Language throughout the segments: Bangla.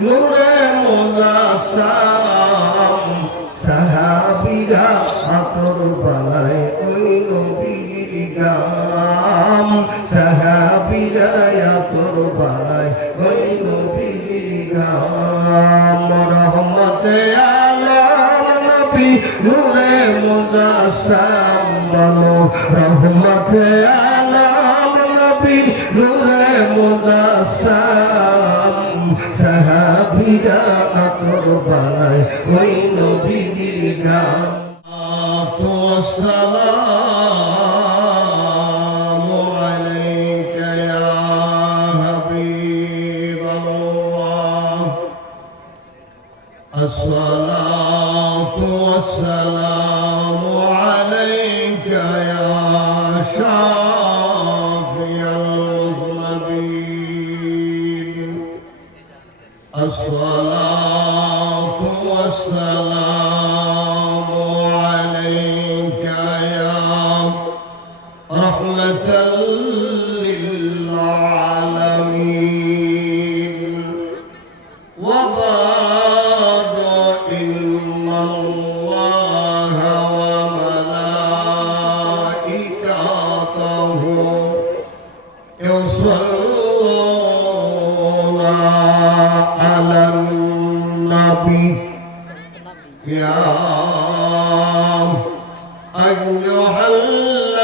নূরে মুজাসসাম সাহাবীরা আতর বালায় ওই নবীর গাম সাহাবীরা আতর বালায় ওই নবীর গাম রহমতে আলম নবী নূরে মুজাসসাম বলো রহমতে আলম নবী নূরে মুজাসসাম সাহাবীরা আতর বালায় ওই নবীর গাম আসসালামু আলাইকা ইয়া হাবিবাল্লাহ আসসালাতু ওয়াসসালামু আলাইকা ইয়া শাফিয়াল মুযনিবিন আসসালাতু ওয়াসসালামু আলাইকা ইয়া রাহমাতাল লিল আলামিন ওয়া বা'দ ইন্নাল্লাহা ওয়া মালাইকাতাহু ইউসাল্লুনা আলান নাবী ইয়া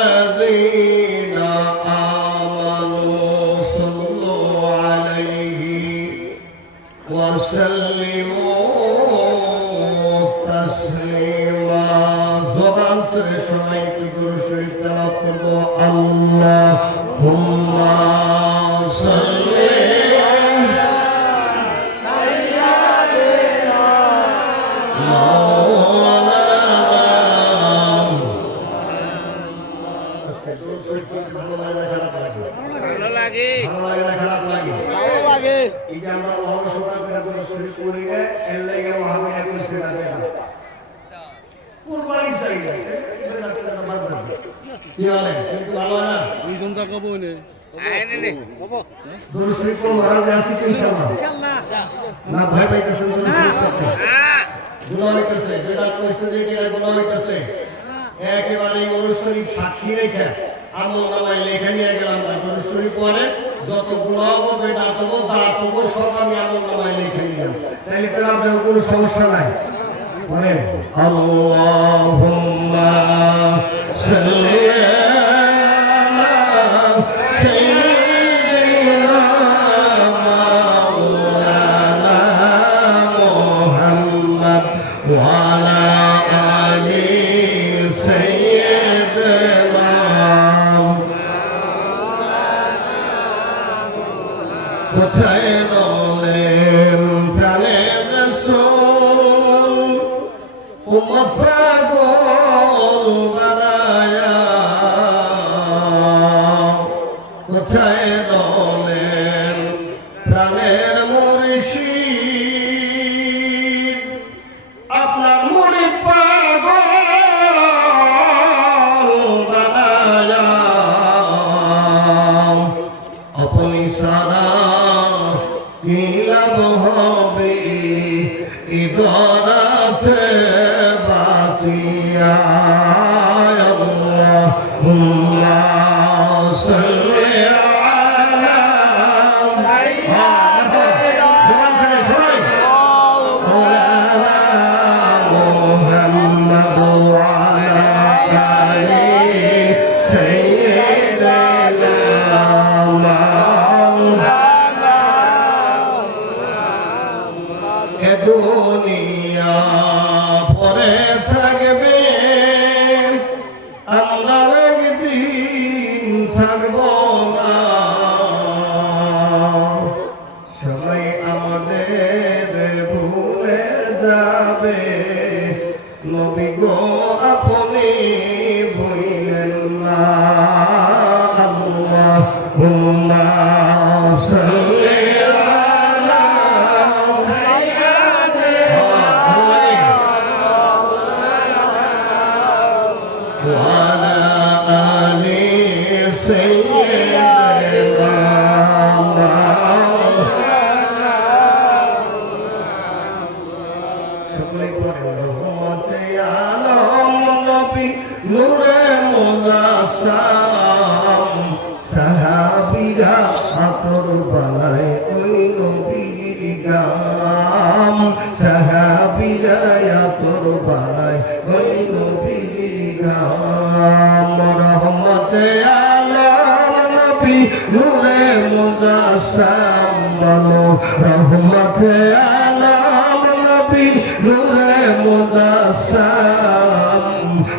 আইয়ুহাল্লাযীনা আমানু সাল্লু আলাইহি ওয়া সাল্লিমু তাসলিমা জবান থেকে সবাই একটু দরুদ শরীফ তেলাওয়াত করব আল্লাহুম্মা সাল্লি আলা সাইয়্যিদিনা ভালো লাগে খারাপ লাগে ভালো লাগে এই যে আমরা অহংসতা করে করে শরীর করি না এর লাগে ওহাবি এক করে লাগে না কুরবানি চাই না কি বলে একটু ভালো না দুইজন জায়গা বইলে আইনে নে বাবা দরুদ শরীফ তো মহারাজ আছে ইনশাআল্লাহ না ভয় পাইতেছ দরুদ শরীফ পড়তে গুনাহ হইতেছে যেটা কইছে যে কিনা গুনাহ হইতেছে একেবারে দরুদ শরীফ সাক্ষী রেখে আমলনামায় লিখে নিয়ে গেলাম দরুদ শরীফ পড়ে যত গুনাহ হবে দাঁত হবে সব আমি আমলনামায় লিখে নিলাম তাহলে তো আপনার কোনো সমস্যা নাই বলেন আল্লাহুম্মা সাল্লি আলা সাইয়্যিদিনা মাওলানা মুহাম্মদ ওয়া আলা আলি সাইয়্যিদিনা কোথায় নলেন প্রাণের রাসূল উম্মত পাগল বানায়া কোথায় নলেন প্রাণের মুর্শিদ আপনার মুরিদ পাগল বানায়া আপনি সারা কি লাভ হবে ইদরাতে বাঁচিয়া আল্লাহুম্মা সাল্লি আলা সাইয়্যিদিনা মুহাম্মদ ওয়া আলা আলি সাইয়্যিদিনা এ দুনিয়া পরে থাকবে আমরা একদিন থাকব না সবাই আমাদের ভুলে যাবে নবী গো আপনি ভুলেন না আল্লাহুম্মা সাল্লি আলা নূরে মুজাসসাম সাহাবীরা আতর বানায় ওই নবীর গাম সাহাবীরা আতর বানায় ওই নবীর গাম রহমতে আলম নবী নূরে মুজাসসাম বলো রহমতে আলম নবী নূরে মুজাসসাম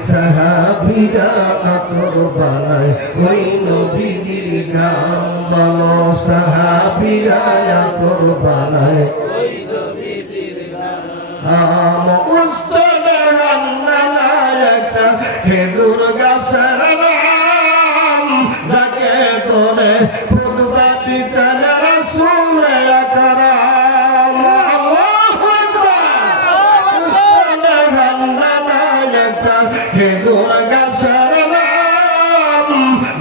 সাহাবীরা আতর বানায় ওই নবীর গাম বলো সাহাবীরা আতর বানায় ওই নবীর গাম উস্তাদে হান্নানা একটা খেজুর গাছের নাম যাকে ধরে খুতবা দিতেন রাসূল আকরাম আল্লাহু আকবার উস্তাদে হান্নানা একটা খেজুর গাছের নাম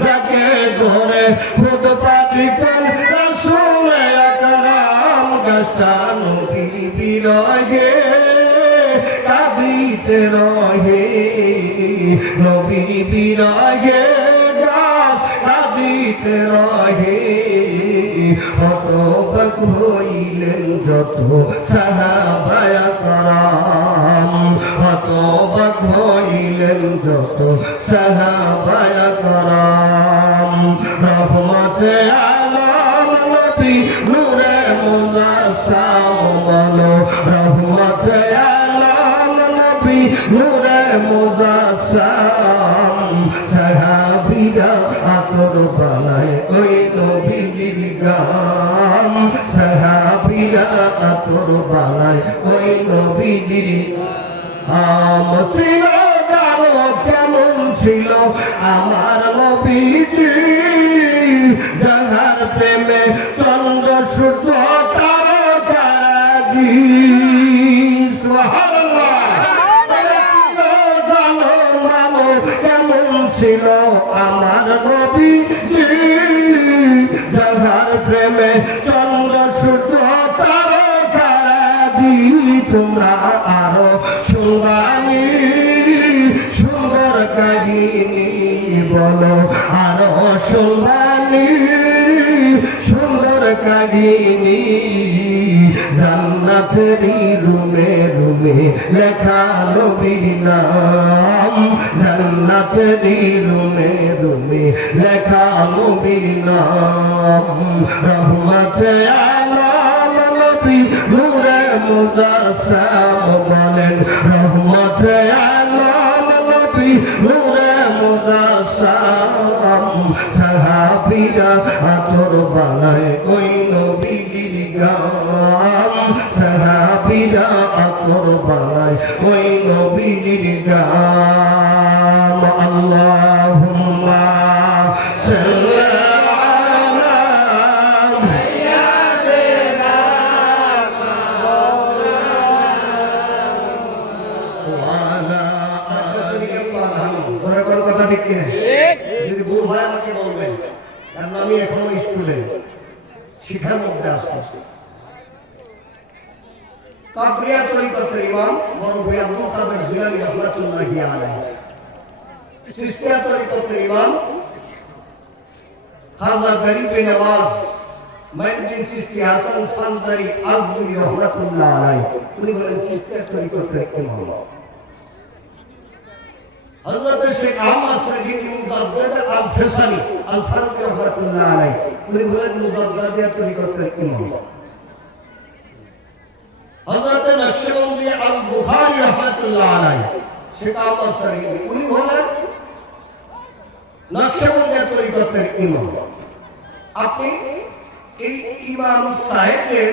যাকে ধরে খুতবা দিতেন রাসূল আকরাম গাছটা নবীর বিরহে কাঁদিতে রহে নবীর বিরহে গাছ কাঁদিতে রহে হতবাক হইলেন যত সাহাবায়ে কেরাম হতবাক হইলেন যত সাহাবায়ে কেরাম রহমতে আলম নবী নূরে মুজাসসাম বলো রহমতে আলম নবী নূরে মুজাসসাম সাহাবীরা আতর বানায় ওই নবীর গাম সাহাবীরা আতর বানায় ওই নবীর গাম ছিল জানো কেমন ছিল আমার নবীজি যাহার প্রেমে চন্দ্র সূর্য তারকাজি সুবহানাল্লাহ জানো মানো কেমন ছিল আমার নবীজি যাহার প্রেমে চন্দ্র সূর্য তারকাজি তোমরা আরো শুনবানি সুন্দর কাহিনী বলো আরো শুনবানি সুন্দর কাহিনী জান্নাতেরই রুমে রুমে লেখা নবীর নাম জান্নাতেরই রুমে রুমে লেখা নবীর নাম রহমতে আলম নবী নূরে মুজাসসাম বলেন রহমতে আলম নবী নূরে মুজাসসাম সাহাবীরা আতর বানায় ওই নবীর গাম সাহাবীরা আতর বানায় ওই নবীর গাম আল্লাহুম্মা সাল্লি আলা সাইয়্যিদিনা ওয়ালা আলিহি কথা ঠিক কি যদি ভুল হয় আমাকে বলবেন কারণ আমি এখনো স্কুলে শিক্ষার মধ্যে আসছি কাদরিয়া তরিকতের ইমাম বড় ভাই আব্দুল কাদের জিলানী রাহমাতুল্লাহি আলাইহি চিশতিয়া তরিকতের ইমাম খাজা গরিব নওয়াজ মাইনুদ্দিন চিশতি হাসান ফান্দারি আজমি রাহমাতুল্লাহ আলাইহি উনি হলেন চিশতিয়া তরিকতের ইমাম হযরত শেখ আহমদ সঈদী মুজাদ্দিদ আল ফিসানি আল ফারুকি রাহমাতুল্লাহ আলাইহি উনি হলেন মুজাদ্দিদিয়া তরিকতের ইমাম হযরত নকশবন্দি আল বুখারী রাহমাতুল্লাহ আলাইহি শেখ আহমদ সঈদী উনি হলেন নকশবন্দিয়া তরিকতের ইমাম আপনি এই ইমাম সাহেবদের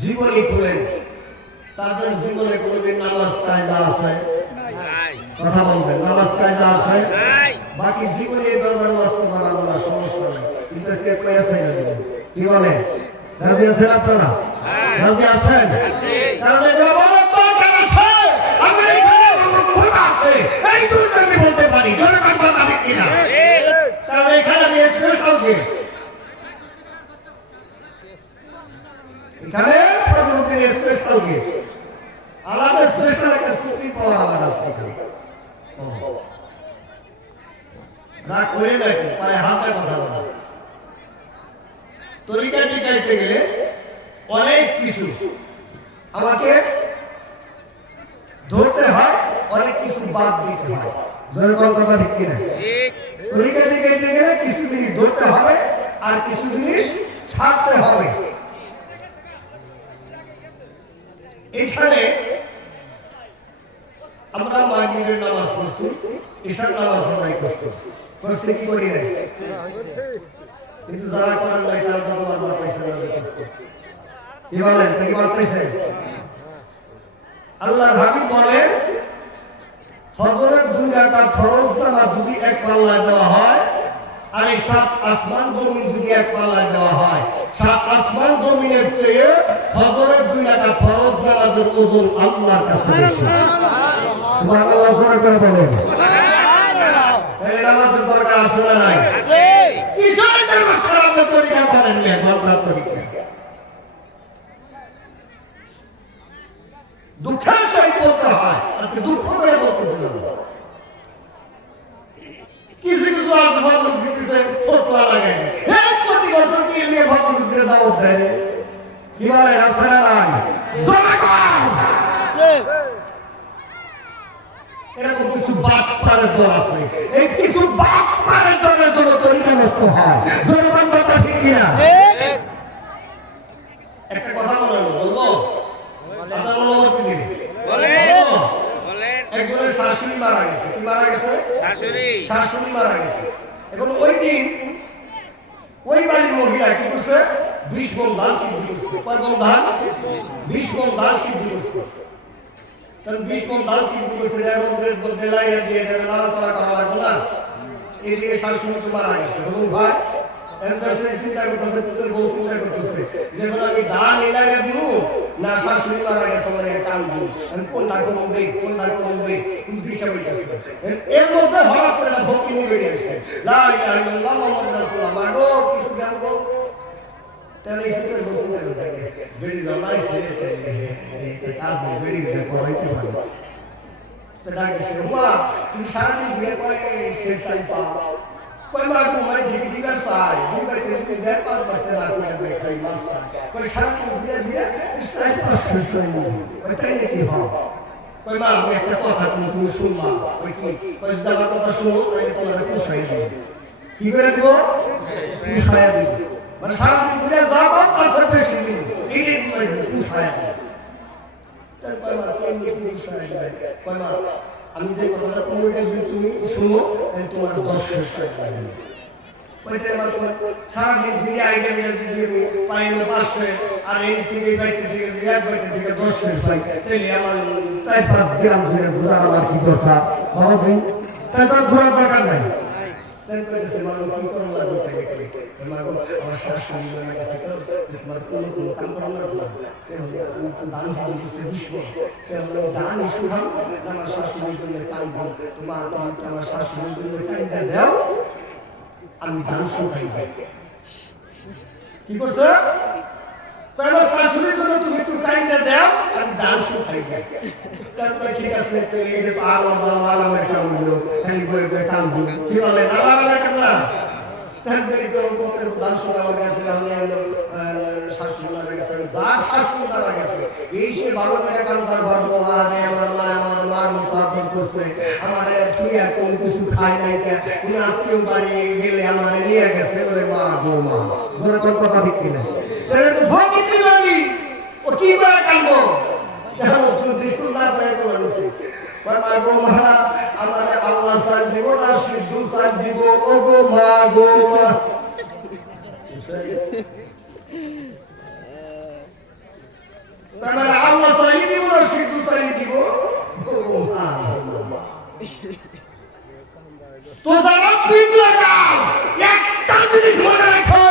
জীবনী খুলেন তাদের জীবনে কোনোদিন নামাজ কায়দা আছে কথা বলবেন নামাজ কায়দা আছে বাকি জীবনে এই দরবার ওয়াজ করা আমরা সমস্যা নেই কিন্তু আজকে কয়েছে কি বলেন রাজি আছেন আপনারা রাজি আছেন কারণ এই জবাব দরকার আছে আমি এখানে মুখ্যতা আছে এই জন্য আমি বলতে পারি জোরে কথা আমি কিনা কারণ এখানে আমি স্পেশাল কে এখানে ফজলুদ্দিন স্পেশাল কে আলাদা স্পেশাল একটা সুপ্রিম পাওয়ার আমার আছে রাগ করে নাকি পায়ে হাতে কথা বলা তরিকা টিকাইতে গেলে অনেক কিছু আমাকে ধরতে হয়, অনেক কিছু বাদ দিতে হয়। জনগণ কথা ঠিক কিনা? তরিকা টিকাইতে গেলে কিছু জিনিস ধরতে হবে আর কিছু জিনিস ছাড়তে হবে। এখানে আমরা মাগরিবের নামাজ পড়ছি, ঈশার নামাজ আদায় করছি, করছি কি করি নাই? কিন্তু যারা করেন নাই তারা তো তোমার বলতেছে কি বলেন? কি বলতেছে? আল্লাহর হাবিব বলেন ফজরের 2 রাকাত ফরজ নামাজ যদি এক পাল্লায় দেওয়া হয় আর এই 7 আসমান জমিন যদি এক পাল্লায় দেওয়া হয়, 7 আসমান জমিনের চেয়ে ফজরের 2 রাকাত ফরজ নামাজের ওজন আল্লাহর কাছে বেশি। সুবহানাল্লাহ করে বলেন। তাহলে নামাজের দরকার আছে না নাই? আছে। কিসের জন্য সারাবে তরিকা করেন না? গলদা তরিকা। দুঃখের সহিত বলতে হয়, আজকে দুঃখ করে বলতেছিলাম। কিছু কিছু আছে ভদ্র দিতেছে ফতোয়া লাগাই দেয়, হ্যাঁ প্রতি বছর কি নিয়ে ভদ্রদের দাওয়াত দেয়? কি বলে রাস্তায় নাই এরকম কিছু বাদ পারের দল আছে, এই কিছু বাদ পারের দলের জন্য তরিকা নষ্ট হয়। জনগণ কথা ঠিক কিনা? একটা কথা বলবো আপনার অনুমতি দিন। একজনের শাশুড়ি মারা গেছে। কি মারা গেছে? শাশুড়ি মারা গেছে। এখন ওই দিন ওই বাড়ির মহিলা কি করছে? 20 মণ ধান সিদ্ধি করছে। কয় মণ ধান? 20 মণ ধান সিদ্ধি করছে। কারণ 20 মণ ধান সিদ্ধি করছে, এর মধ্যে লাইয়া দিয়ে লাড়াচাড়া করা লাগবে না। এদিকে শাশুড়ি তো মারা গেছে। ধরুন ভাই চিন্তা করতেছে, পুত্রের বউ চিন্তা করতেছে, যখন আমি ধান এলাকা দিব না শাশুড়ি মারা গেছে টান দিব, কোনটা করুন রে কোনটা করুন রে দিশা পাইতেছে। এর মধ্যে হঠাৎ করে একটা ভক্তিনি বেরিয়ে আসছে, লা ইলাহা ইল্লাল্লাহ মুহাম্মাদুর রাসূলুল্লাহ। মাগো কিছু দাও গো। তাহলে পুত্রের বউ চিন্তা করতে বেরিয়ে যাও লাইছে কাজ বেরিয়ে করাইতে পারে। তো ডাকছে, মা তুমি সারাদিন বিয়ে করে শেষ চাই পাও কই মা ঘুমাই ঝিকি দিগার চাই দুবার থেকে দেয় 5 বারতে না করে খাই মাছ কই সারাদিন ঘুরে ঘুরে চাই পাঁচ শেষ হয়ে যাবে। ওইটাই নাকি হয়? কই মা আমি একটা কথা তুমি শুনবা, ওই কি কই আমার কথা শুনো তাহলে তোমার পুষাই দেব। কি করে দেব? পুষাই দেব। মানে সারাদিন ঘুরে যাবো তারপর বেশি দিন এইটাই পুষাই দেব। তারপর মা কেমনি পুষাই দেয়? কই মা আমি যে কথাটা তোমাকে যদি তুমি শুনো তাহলে তোমার 10 শেষ হয়ে যাবে। ওইটাই আমার সারাদিন ঘুরে আইডিয়া দিয়ে আমি পাইলে 500 আর এই থেকে বাইতে থেকে এক বাইতে থেকে 10 শেষ পাই, তাহলে আমার 4-5 গ্রাম ধরে ঘোরা আমার কি দরকার? বাবা ভাই তাই তোর ঘোরার দরকার নাই। তাই কইতেছে মানুষ কি করবো লাগবে তাকে মাগো আমার শাশুড়ি মারা গেছে তো তোমার কোনো কাম করা লাগবে না, আমি তো দান দিতে বিশ্ব দান শুনলাম আমার শাশুড়ির জন্য কাঁদবো, তোমার আমার শাশুড়ির জন্য কাঁদতে দাও আমি দান শুনতাই। কি করছো? আমার শাশুড়ির জন্য তুমি একটু কাঁদতে দাও আমি দান শুনতাই। তারপর ঠিক আছে এটা তো আলাদা একটা বললো খালি বই বই কাঁদবো। কি বলে আলাদা একটা না? তারপরে তো দান শোনা আমার কাছে শাশুড়ি মারা গেছে, যা শাশুড়ি মারা গেছে এই সে ভালো করে কান্দার ভরবো। আরে আমার মা আমার মার মতো আদর করছে, আমার ছুঁয়ে কোন কিছু খায় নাই, আত্মীয় বাড়ি গেলে আমার নিয়ে গেছে। ওরে মা গো মা ধরে তোর কথা ঠিক কিনা? ভগিনী বাড়ি ও কি করে কাঁদবো? দেখো দৃষ্টি না পায় বলেছে মা গো মা আমার আল্লাহ সাল দিব না সিদ্ধু সাল দিব। ও গো মা গো মা আল্লাহ সালি দিব না সিদ্ধু সালি দিব। তো যারা পিছলে যাও একটা জিনিস মনে রাখো,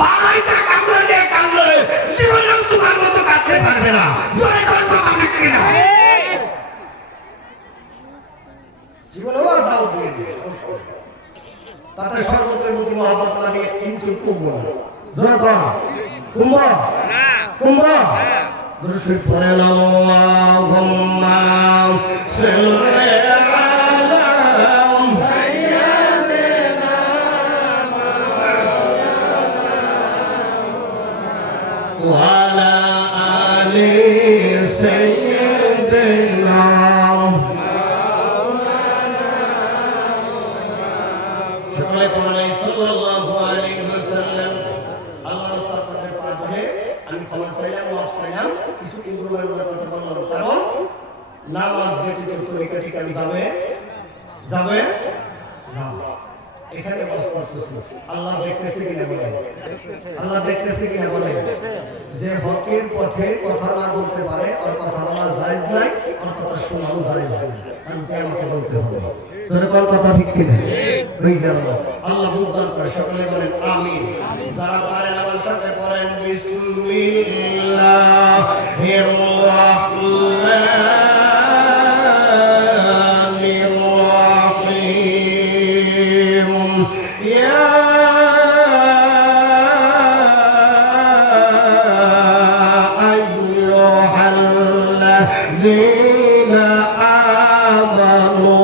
12টা কামড়ে দিয়ে কামড়ে জীবনে তোমার মতো কাটতে পারবে না। জোরে করে তো আমি কিনা জীবনে আর দাও দিয়ে তাতে সর্বতের মতো মহাব্বত লাগে কিন্তু কুম্ভ জোরে কর কুম্ভ না কুম্ভ দর্শক পড়ে আল্লাহুম্মা সাল্লি আলা وعلى آل سيدنا সকলে পড়লেন সাল্লাল্লাহু আলাইহি ওয়াসাল্লাম। আল্লাহর রাস্তাতে পা ধরে আমি ক্ষমা চাইলাম, মাফ চাইলাম, কিছু ইনগুলোর কথা বললাম, কারণ নামাজ ব্যতীত তরিকা ঠিক আমি যাবে না। এখানে বাস করতেছি, আল্লাহ দেখতেছে কিনা বলে, আল্লাহ দেখতেছে কিনা বলে, যে হকের পথে কথা না বলতে পারে ওর কথা বলা জায়েজ নাই, ওর কথা শোনাও জায়েজ নাই, আজকে আমাকে বলতে হবে। তোর কোন কথা ঠিক কিনা? ওই গেল। আল্লাহ বুঝদান করে, সকলে বলেন আমিন। যারা পারেন আমার সাথে পড়েন বিসমিল্লাহির রাহমানির রাহিম। ইয়া আইয়ুহাল্লাযীনা আমানু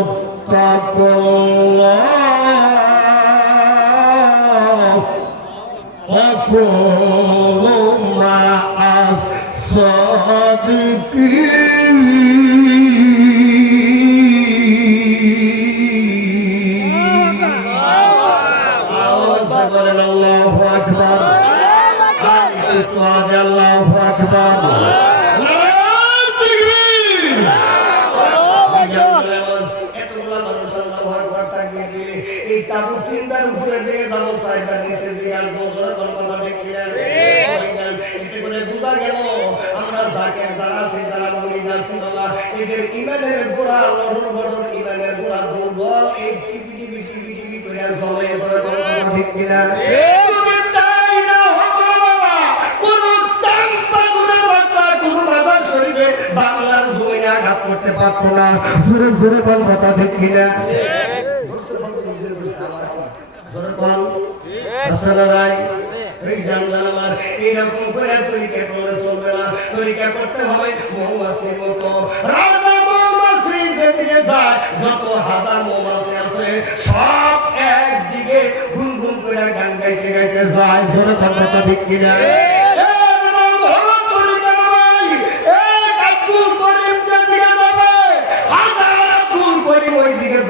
তাকুল্লাহ ওয়া কুনু মা'আস সাদিকিন। আল্লাহু আকবার, আল্লাহু আকবার। এই তাবুত তিনটার উপরে দিয়ে যাবো, চারটার নিচে দিয়ে আসবো, এতে করে বোঝা গেল আমরা যারা আছি, যারা মৌলিক আছি বাবা, এদের ইমানের গোড়া লড়র গড়র, ইমানের গোড়া দুর্বল, এই টিপি টিপি টিপি টিপি করে চলে, ঠিক কিনা? বাংলার জমিনে আঘাত করতে পারতো না, জোরে জোরে বল কথা ঠিক কিনা? এইরকম করে তরিকা করলে চলবে না, তরিকা করতে হবে মৌমাছির মতো। রাজা মৌমাছি যেদিকে যায়, যত হাজার মৌমাছি আছে সব একদিকে গুনগুন করে গান গাইতে গাইতে যায়, জোরে কথা ঠিক কিনা?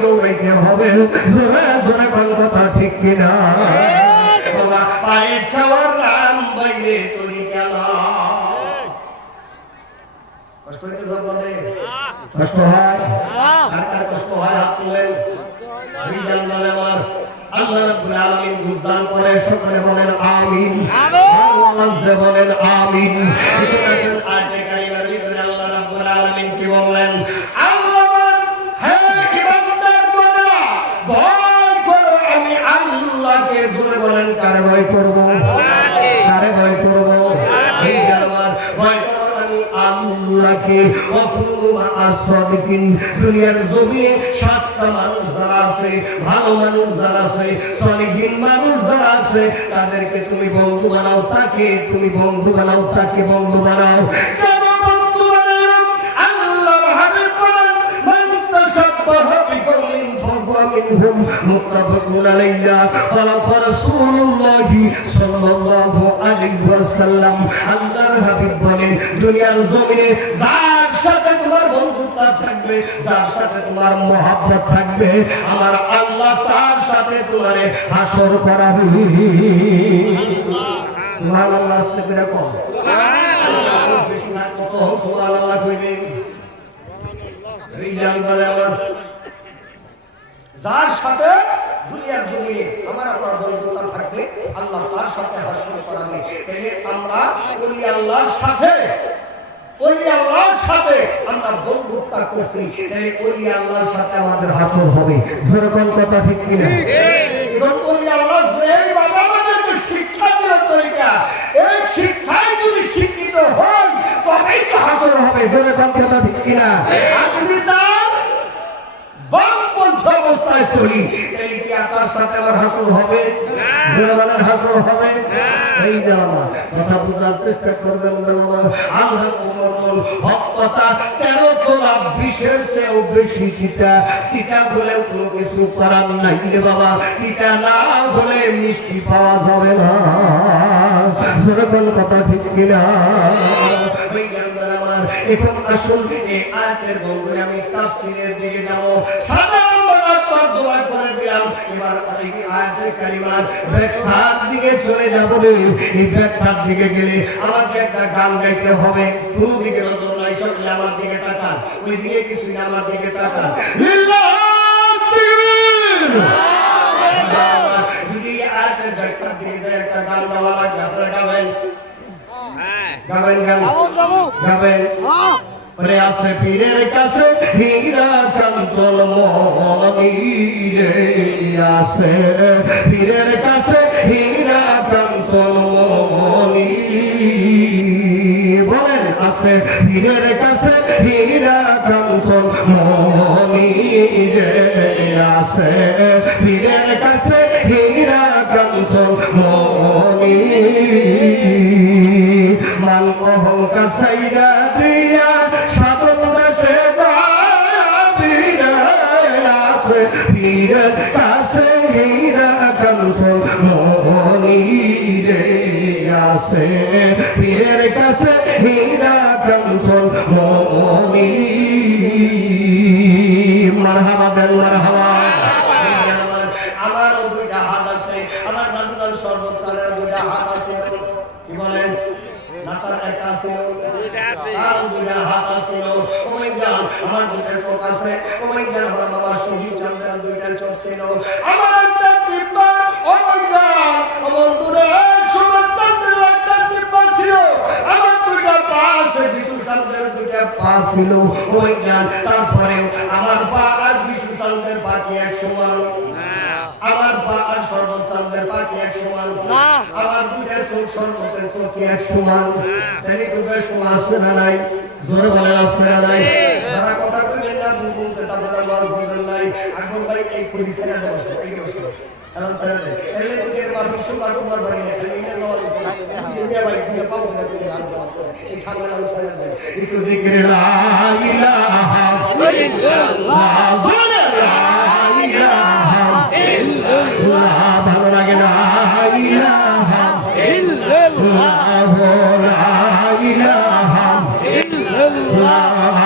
দৌড়াইতে হবে, জোরে জোরে কথা ঠিক কিনা? বাবা পায়েস খাওয়ার নাম বাইরে তরিকা না। কষ্ট হইতে আপনাদের? কষ্ট হয়? আর কার কষ্ট হয় হাত তুলেন। আমার আল্লাহ রাব্বুল আলামিন বুঝদান করে, সকলে বলেন আমিন, আওয়াজ দিয়ে বলেন আমিন। আয়াতে কারিমার ভিতরে আল্লাহ রাব্বুল আলামিন কি বললেন? জোরে বলেন কারে ভয় করবো? কারে ভয় করবো? ভয় করো আমি আল্লাহকে। দুনিয়ার জমিনে সাতটা মানুষ যারা আছে, ভালো মানুষ যারা আছে, সলিহীন মানুষ যারা আছে, তাদেরকে তুমি বন্ধু বানাও, তাকে তুমি বন্ধু বানাও, তাকে বন্ধু বানাও। কেন বন্ধু বানাও? আল্লাহর হাবিব বলেন মান তাশাব্বাহা বিকওমিন ফাহুয়া মিনহুম, মুত্তাফাকুন আলাইহি। ওয়া রাসূলুল্লাহি সাল্লাল্লাহু আলাইহি ওয়াসাল্লাম, আল্লাহর হাবিব বলেন দুনিয়ার জমিনে যার সাথে তোমার বন্ধুত্ব থাকবে, যার সাথে তোমার মহব্বত থাকবে, আমার আল্লাহ তার সাথে তোমারে হাসর করাবে। সুবহানাল্লাহ। আস্তে করে কও সুবহানাল্লাহ। বেশি না কত সুবহানাল্লাহ কইবেন। এই জানলে আমার যার সাথে দুনিয়ার জমিনে আমার আপনার বন্ধুত্ব থাকবে, আল্লাহ তার সাথে হাসর করাবে। তাহলে আমরা ওলি আল্লাহর সাথে আমরা বন্ধুত্ব করছি, তাহলে ওলি আল্লাহর সাথে আমাদের হাসর হবে। যেরকম কথা ঠিক কিনা? এবং ওলি আল্লাহ যে বাবা আমাদেরকে শিক্ষা দিল তরিকা, এই শিক্ষায় যদি শিক্ষিত হই তবেই তো হাসর হবে। যেরকম কথা ঠিক কিনা? আপনি তার বামপন্থী অবস্থায় চলি, এই কি আপনার সাথে আমার হাসর হবে? জোরে হাসর হবে এই যে আমার কথা বোঝার চেষ্টা করবেন বাবা আল্লাহ ওমর হক কথা 13 তোলা 20-এর চেয়েও বেশি কিতা বলে কোনো কিছু করার নাই রে বাবা কিতা না বলে মিষ্টি পাওয়া যাবে না সেরকম কথা ঠিক কিনা ওই গানটা আমার এখন আসল এই আয়াতের বন্ধু আমি তাফসীরের দিকে যাব সাধারণ দোয়া করে দিলাম এবার এই আয়াতের কালিমার ব্যাখ্যার দিকে চলে যাব রে এই ব্যাখ্যার দিকে গেলে আমাকে একটা গান গাইতে হবে কোন দিকে নজর নাই সকলে আমার দিকে তাকান ওই দিকে কিছু না আমার দিকে তাকান যদি আয়াতের ব্যাখ্যার দিকে যায় একটা গান গাওয়া লাগবে আপনারা গাবেন গাবেন গাবেন ওরে আছে পীরের কাছে হীরা কাঞ্চন মনি রে আছে পীরের কাছে হীরা কাঞ্চন মনি বলেন আছে পীরের কাছে হীরা কাঞ্চন মনি রে আছে পীরের কাছে হীরা কাঞ্চন মনি মান অহংকার সাইরা দিয়া পীরের কাছে হীরা কাঞ্চন মনি রে আছে পীরের কাছে হীরা কাঞ্চন মনি মারহাবা দেন মারহাবা আমারও দুইটা হাত আছে আমার দাদুদার শরবত চালের দুইটা হাত আছে কি বলেন নাটার একটা ছিল আর দুইটা হাত আছিল ওই গান আমার দুইটা চোখ আছে ওই গান আমার বাবা শহীদ চন্দ্রের দুইটা চোখ ছিল আমার একটা চিপ্পা ওই গান আমার দুটো সময় চন্দ্রের একটা চিপ্পা ছিল আমার দুইটা পা আছে বিশু চন্দ্রের দুইটা পা ছিল ওই গান তারপরেও আমার পা আর বিশু চন্দ্রের পা কি এক সমান আমার পা আর শরবত চন্দ্রের পা কি এক সমান আমার দুইটা চোখ শরবতের চোখ কি এক সমান তাহলে দুটো সমান আছে না নাই জোরে বলে আসছে না নাই যারা কথা কইবেন না বুঝতে তারপরে আমার বুঝেন নাই আকবর ভাই এই পুলিশের কাছে বসে এই বসে কারণ ছেড়ে দেয় এলে দুধের মা বিশ্বকাপ তোমার বাড়ি না খালি এটা দেওয়া দুনিয়া বাড়ি দুটো পাও না এই খানা নাম ছেড়ে দেয় একটু জিকির লা ইলাহা ইল্লাল্লাহ লা ইলাহা ইল্লাল্লাহ ভালো লাগে লা ইলাহা ইল্লাল্লাহ লা ইলাহা ইল্লাল্লাহ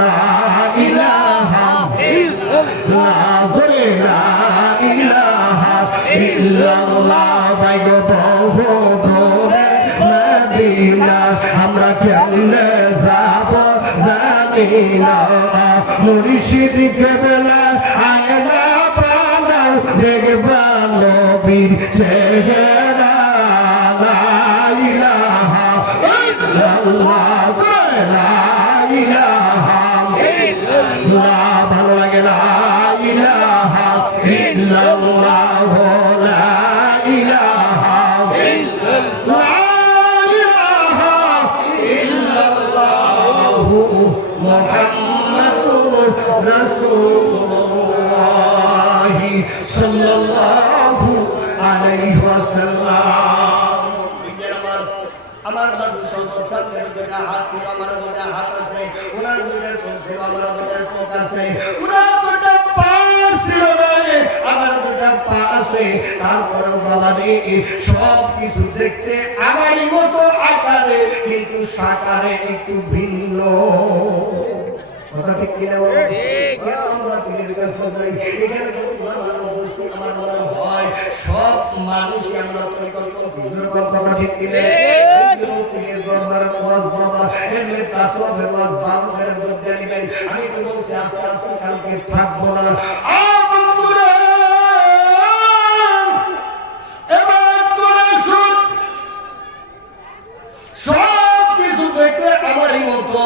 লা ইলাহা ইল্লাল্লাহ লা ইলাহা ইল্লাল্লাহ বাইগো ধরে মদিনা আমরা কেমনে যাব জানি না মুর্শিদ কেবলা আয়না পানাও দেখবা নবীর চেহারা লা ইলাহা ইল্লাল্লাহ লা ইলাহা ইল্লাল্লাহ ভালো লাগে লা ইলাহা ইল্লাল্লাহ লা ইলাহা ইল্লাল্লাহ মুহাম্মাদুর রাসূলুল্লাহ সাল্লাল্লাহু আলাইহি ওয়াসাল্লাম আমার দাদু শরবত চন্দ্রের দুইটা হাত ছিল আমার দুইটা হাত আছে ওনার দুইটা চোখ ছিল আমার দুইটা চোখ আছে ওনার দুইটা পা ছিল আমার দুইটা পা আছে তারপরেও বাবা রে সব কিছু দেখতে আমারই মতো আকারে কিন্তু সাকারে একটু ভিন্ন কথা ঠিক কিনা বলো আমরা পীরের কাছে যাই এখানে যত মানুষ বসে আমার মনে হয় সব মানুষই আমরা তরিকত হুজুর কথা ঠিক কিনা পীরের দরবারে ওয়াজ বাবা এমনি তাসওয়াফের ওয়াজ ভালো করে বুঝতে নেবেন আমি তো বলছি আস্তে আস্তে কালকে থাকবো না বন্ধুরা এবার তোরা শুন সব কিছু দেখতে আমারই মতো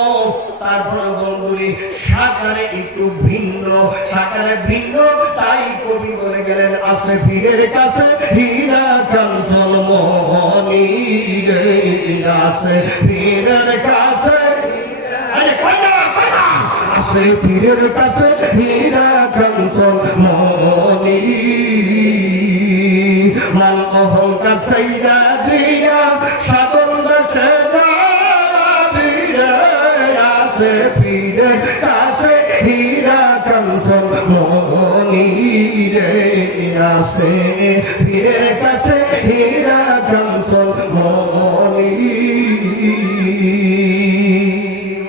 তারপরে বন্ধুরি সাকারে একটু ভিন্ন সাকারে ভিন্ন তাই কবি বলে গেলেন আছে পীরের কাছে হীরা কাঞ্চন মনি রে আছে পীরের কাছে আরে কয়না আছে পীরের কাছে হীরা কাঞ্চন মনি মান সাইয়া দিয়া সাধন দেশে যাবীরের আছে পীরের কাছে হীরা কাঞ্চন মণি রে আছে পীরের কাছে হীরা কাঞ্চন মণি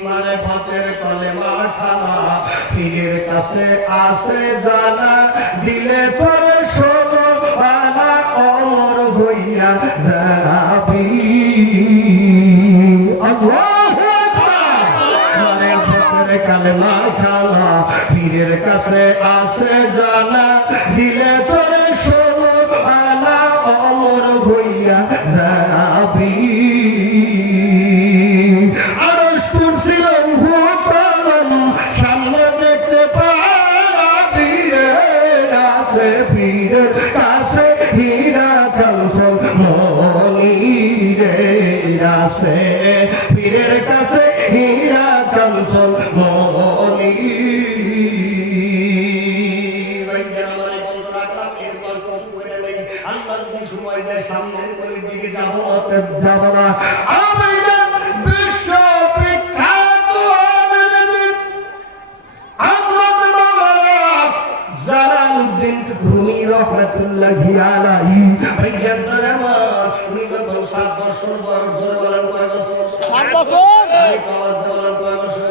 মানে পথের তলে মাখানা পীরের কাছে আছে জানা দিলে তোর সদর বানা অমর হইয়া যাবি আল্লাহু আকবার মানে পথের কালেমা খানা পীরের কাছে আছে জানা দিলে তোর সদর বানা অমর হইয়া যাবি আরশ কুরসির হুকুম সামনে দেখতে পাবি রে আছে পীরের কাছে হীরা কাঞ্চন মণি রে আছে পীরের কাছে হীরা কাঞ্চন মণি সামনের দিকে যাবো যাব না আমি বিশ্ব বিখ্যাত জালালউদ্দিন রুমি রহমাতুল্লাহি আলাইহি ভাইয়াদের আমার উনি যখন 7 বছর বয়স ধরে বলেন কয় বছর 7 বছর এই পাওয়ার বলেন কয় বছর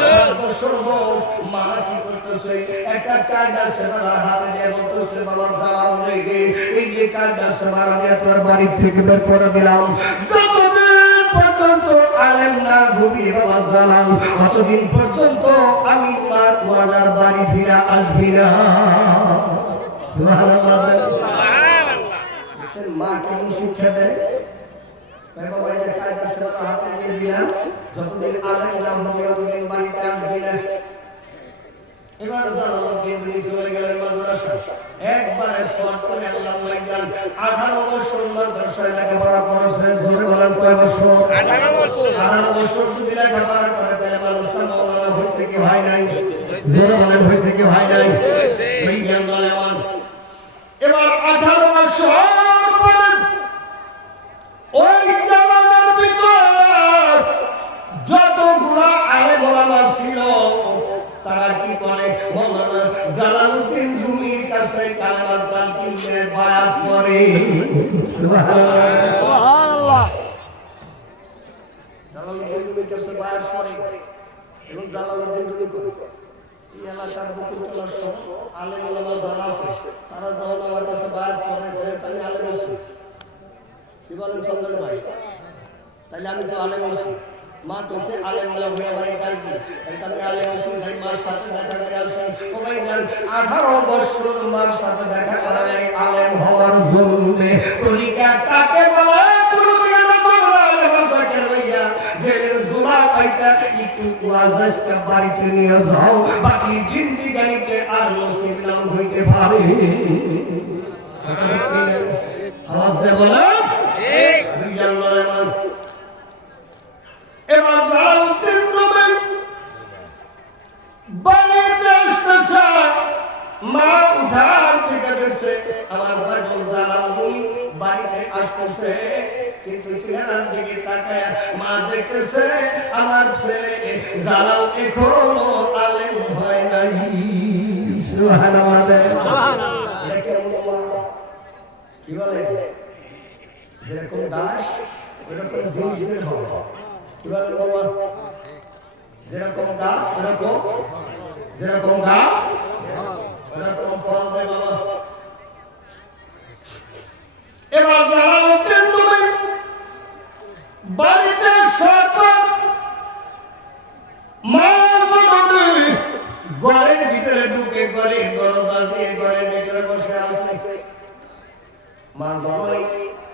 7 বছর বয়স মা কি করতেছে একটা কায়দা সেবা হাতে দিয়ে বলতেছে বাবা খাও রেগে এই যে কায়দা সেবা দিয়ে তোর বাড়ি থেকে বের করে দিলাম যতদিন পর্যন্ত আলেম না ঘুরি বাবা জালাল ততদিন পর্যন্ত আমি মার ওয়ার্ডার বাড়ি ফিরে আসবি না সুবহানাল্লাহ মা কেমন শিক্ষা দেয় বাবা এই যে কায়দা সেবা হাতে দিয়ে দিলাম যতদিন আলেম না হবে ততদিন বাড়িতে আসবি না এবার জালালউদ্দিন চলে গেলেন মাদ্রাসা একবারে শর্ট করে আল্লাহ মাইজান 18 বছর মাদ্রাসায় লেখাপড়া করেছে জোরে বলেন কয় বছর 18 বছর 18 বছর যদি লেখাপড়া করে তাহলে মানুষটা মাওলানা হয়েছে কি হয় নাই জোরে বলেন হয়েছে কি হয় নাই বিজ্ঞান বলে মান এবার 18 বছর পরে ওই জামানার ভিতর যতগুলা আলেম ওলামা ছিল তারা কি করে মাওলানা জালালউদ্দিন রুমির কাছে কালেমার তালকিনে বায়াত করে সুবহানাল্লাহ জালালউদ্দিন রুমির কাছে বায়াত করে এবং জালালউদ্দিন রুমি করে এই এলাকার বকুলতলার সব আলেম ওলামা যারা আছে তারা যখন আমার কাছে বায়াত করে আমি আলেম আছি কি বলেন সন্দেহ ভাই তাহলে আমি তো আলেম আছি মা কইছে আলেম না হয়ে বাড়ি কালকে আমি আলেম আছি ভাই মার সাথে দেখা করে আসি ও ভাই জান 18 বছর মার সাথে দেখা করা নাই আলেম হওয়ার জন্য তরিকা কাকে বলে গুরুদের বলা আলেম বাকের ভাইয়া গেলের জুলা পাইতা একটু ওয়াজকে বাড়িতে নিয়ে যাও বাকি জিন্দেগানিতে আর নসিব নাম হইতে পারে আওয়াজ দে বলা ঠিক বিজ্ঞান বলে মান এবার জালালউদ্দিন রুমি বাড়িতে আসতেছে মা উঠার থেকে দেখছে আমার বাজন জালাল রুমি বাড়িতে আসতেছে কিন্তু চেহারার দিকে তাকায় মা দেখতেছে আমার ছেলে জালাল এখনো আলেম হয় নাই সুবহানাল্লাহ কি বলে যেরকম দাস ওরকম জিনিস বের হবে কি বলেন বাবা যেরকম গাছ যেরকম গাছ ওরকম ফল দেয় বাবা এবার জালালউদ্দিন রুমি বাড়িতে সরকার মা ঘরের ভিতরে ঢুকে ঘরে দরজা দিয়ে ঘরের ভিতরে বসে আছে মা জননী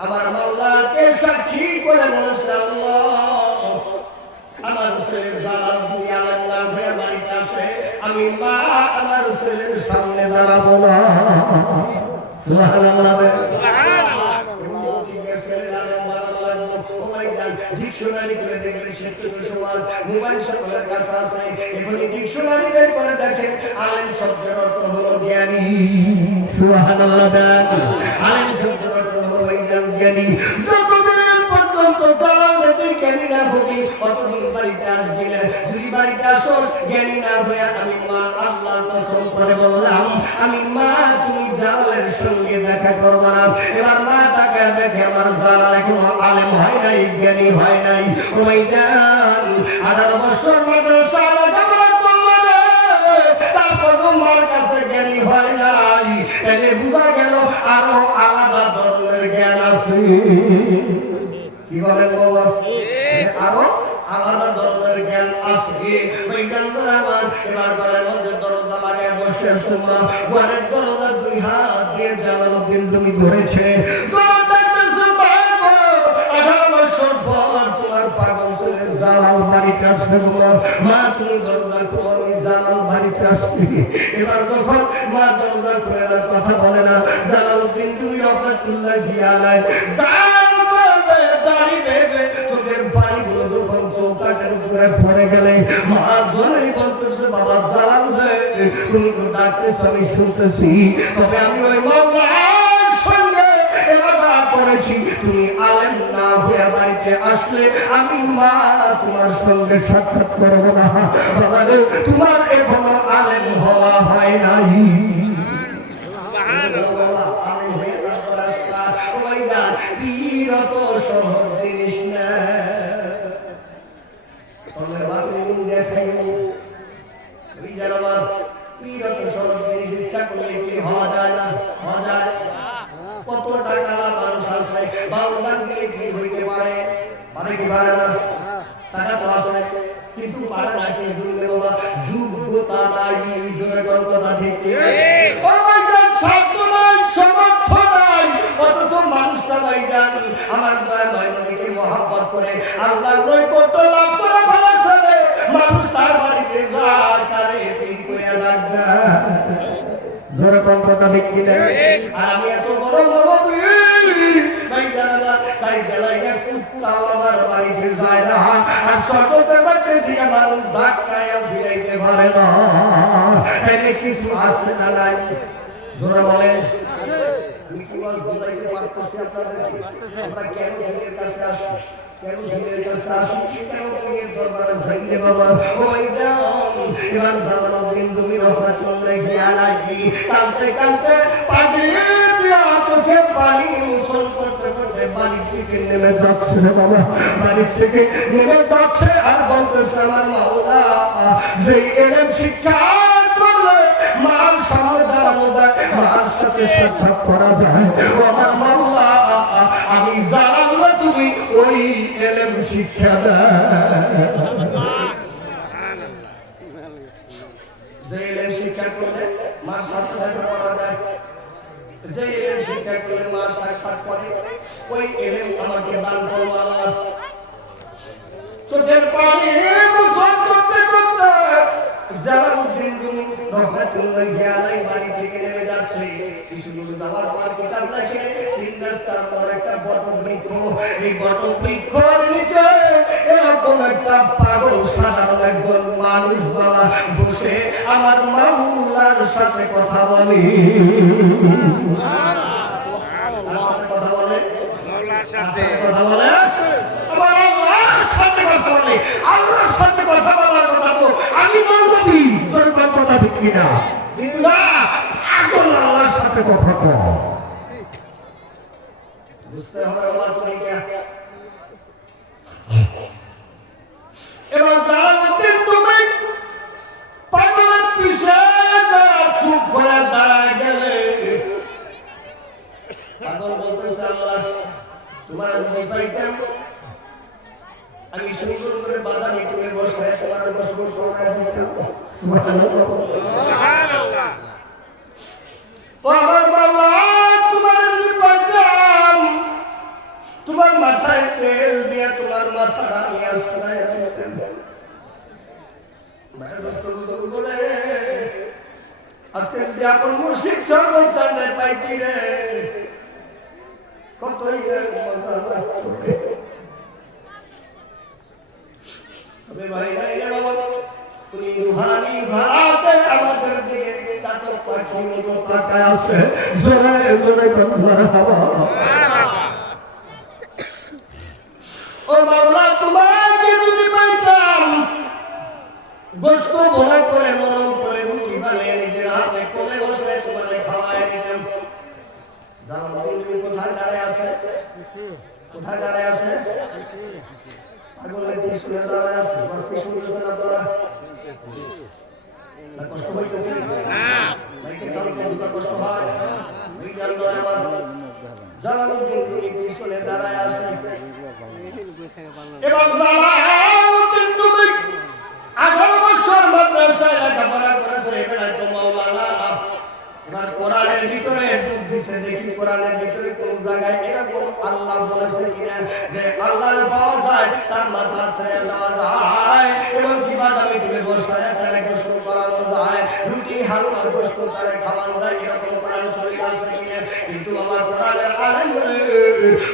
আমার মাওলাকে সাক্ষী করে বলছে আল্লাহ আমার ছেলে জালাল যদি আলেম না হয়ে বাড়িতে আসে আমি মা আমার ছেলের সামনে দাঁড়াবো না সুবহানাল্লাহ ডিকশনারি করে দেখবেন শিক্ষিত সমাজ মোবাইল সকলের কাছে আছে এখন ডিকশনারি বের করে দেখেন আলেম শব্দের অর্থ হলো জ্ঞানী সুবহানাল্লাহ আলেম শব্দের অর্থ হলো জ্ঞানী। যতদিন পর্যন্ত জালালে তুই জ্ঞানী না হবি অতদিন বাড়িতে আসবি না। যদি বাড়িতে আসো জ্ঞানী না হয়ে আমি মা আল্লাহর কসম করে বললাম আমি মা তুমি জালালের সঙ্গে দেখা করবা না। এবার মা তাকে দেখে আমার জালাল এখনো আলেম হয় নাই, জ্ঞানী হয় নাই। ওই যান 18 বছর মাদ্রাসা তারপর মার কাছে জ্ঞানী হয় নাই। এতে বুঝা গেল আরো আলাদা ধরনের জ্ঞান আছে। কি বলেন বাবা? আরো আলাদা ধরনের জ্ঞান আছে। ওই জ্ঞানটা আমার এবার ঘরের মধ্যে দরজা লাগায় বসে আছে মা। ঘরের দরজা 2 হাত দিয়ে জালালউদ্দিন তুমি ধরেছে। পাগল ছেলে জালাল বাড়িতে আসবে মা তুমি দরজা খুলো জালাল বাড়িতে আসবে। এবার যখন মা দরজা খুলে না কথা বলে না জালালউদ্দিন তুমি রহমাতুল্লাহি আলাইহি দাঁড়ি বেবে চোখের পানিগুলো যখন চৌকাঠের উপরে পড়ে গেলে মা জোরেই বলতেছে বাবা জালাল রে তুমি তো ডাকতেছ আমি শুনতেছি, তবে আমি ওই মাওলার সঙ্গে করেছি তুমি আলেম না হয়ে বাড়িতে আসলে আমি মা তোমার সঙ্গে সাক্ষাৎ করবো না। বাবা রে তোমার এখনো আলেম হওয়া হয় নাই। শহর জিনিস না শহর জিনিস ইচ্ছা করলে কি হওয়া যায় না? হওয়া যায়। কত টাকা মানুষ আছে বাউদান দিলে কি হইতে পারে? পারে কি পারে না? টাকা তো আছে কিন্তু পারে না কি শুনলে বাবা যোগ্যতা নাই। জোরে কথা ঠিক সাধ্য নাই সামর্থ্য নাই অথচ মানুষটা ভাইজান আমার দয়া ভাই নবীকে মহব্বত করে আল্লাহর নৈকট্য লাভ করে ফেলেছে রে। মানুষ তার বাড়িতে যায় তারে পীর কইয়া ডাক দেয়। জোরে কথা ঠিক কি না? আর আমি এত বড় নবী ভাই জানা তাই জায়গা কুত্তাও আমার বাড়িতে যায় না। আর সর্বতের বাড়িতে থেকে মানুষ ধাক্কায় ফিরাইতে পারে না। এনে কিছু আসে না নাই। জোরে বলেন। আমি কি বোঝাইতে পারতেছি আপনাদেরকে? আমরা কেন পীরের কাছে আসি? কেন পীরের কাছে আসি? কেন পীরের দরবারে যাইলে বাবা ওই দাম এবার জালালউদ্দিন তুমি রহমাতুল্লাহি আলাইহি কাঁদতে কাঁদতে পাগড়ি দিয়া চোখে পানি মুছল করতে করতে বাড়ি থেকে নেমে যাচ্ছে বাবা। বাড়ি থেকে নেমে যাচ্ছে আর বলতেছে আমার মাওলা যে এলেম শিক্ষা করলে মার সামনে দাঁড়ানো যায়, মার সাথে সাক্ষাৎ করা যায়। আমার মাওলা আমি জানলে তুমি ওই এলেম শিক্ষা দেয়। যে এলেম শিক্ষা করলে মার সাথে দেখা করা যায়, যে এলেম শিক্ষা করলে মার সাক্ষাৎ করে ওই এলেম আমাকে দান করো আল্লাহ। চোখের পানি মুছল করতে করতে জালালউদ্দিন রুমি রহমাতুল্লাহি আলাইহি বাড়ি থেকে নেমে যাচ্ছে। কিছু দূর যাওয়ার পর কিতাব লেখে 3 রাস্তার পর একটা বটবৃক্ষ। এই বটবৃক্ষের নিচে এরকম একটা পাগল সাধারণ একজন মানুষ বাবা বসে আমার মাওলার সাথে কথা বলে। কার সাথে কথা বলে? মাওলার সাথে কথা বলে। আমার আল্লাহর সাথে কথা বলে। আল্লাহর সাথে কথা বলার কথা তো আমি বলবো কি তোর কথা ঠিক কিনা? কিন্তু না আগল আল্লাহর সাথে কথা কর। বুঝতে হবে বাবা তরিকা। এবার জালালউদ্দিন তুমি পাগলের পিছে চুপ করে দাঁড়ায় গেলে পাগল বলতেছে আল্লাহ তোমার যদি পাইতাম আমি সুন্দর করে বাদামি তুলে বসে তোমার গোসল করায় দিতাম। সুবহানাল্লাহ সুবহানাল্লাহ। ও আমার মাওলা তোমার যদি পাইতাম তোমার মাথায় তেল দিয়ে তোমার মাথাটা আমি আসরায় দিতাম। ভাই দোস্ত বুজুর্গ করে আজকে যদি আপন মুর্শিদ সর্বচাঁদে পাইতি রে কতই না মজা লাগতো। তবে ভাই রে বাবা তুমি রুহানি ভাতে আমাদের দিকে চাতক পাখির মতো তাকায় আছে। জোরে জোরে মারহাবা। কোথায় দাঁড়ায় আছে? পাগলের পিছনে দাঁড়ায় আছে। কি শুনতেছেন আপনারা? কষ্ট হইতেছে? মাইকের সাউন্ড কত কষ্ট হয়? বিজ্ঞান ধরে আমার জালালউদ্দিন রুমি পিছনে দাঁড়ায় আছে। এবং জালালউদ্দিন রুমি 18 বছর মাদ্রাসায় লেখাপড়া করেছে। এবারে তো মাওলানা এবার কোরআনের ভিতরে ডুব দিছে। দেখি কোরআনের ভিতরে কোন জায়গায় এরকম আল্লাহ বলেছে কিনা যে আল্লাহর পাওয়া যায়, তার মাথা ছেড়ে দেওয়া যায় এবং কি বাদামি তুলে বসায় তারা গোসল করানো যায়, রুটি হালুয়া গোস্ত তারা খাওয়ানো যায়, এরকম কোরআন শরীফ আছে কিনা? কিন্তু আমার কোরআনের আলেম রে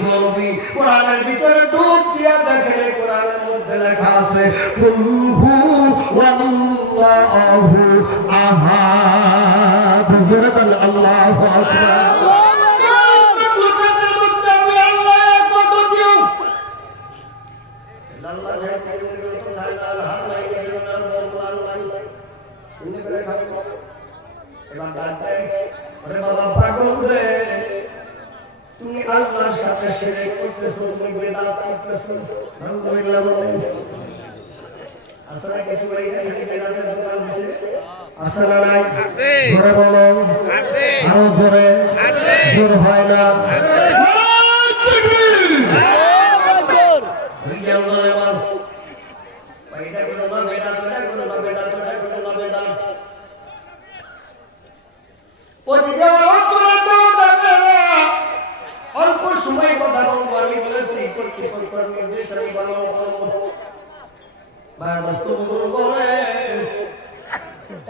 মৌলবী কোরআনের ভিতরে ডুব দিয়া দেখে কোরআনের মধ্যে লেখা আছে কুল হু ওয়াল্লাহু আহাদ। আল্লাহু আকবার। লোকেদের মধ্যে আমি আল্লাহ এক কত দিও আল্লাহ ভাই করে তো খায় না, হার নাই দিও না, বল নাই তুমি করে খাও। এবার ডাকবে, আরে বাবা পাগল রে, তুমি আল্লাহর সাথে শিরক করতেছো, তুমি বিদআত করতেছো। আলহামদুলিল্লাহ আসলে কিছু বাইরে থেকে বিদআতের দোকান দিছে। আসলে নাই আছে, জোরে বলো আছে, আরো জোরে আছে, জোর হয় না আছে। অল্প সময় কথা বলবো, আমি বলেছি কর্তৃপক্ষের নির্দেশ আমি পালন করবো।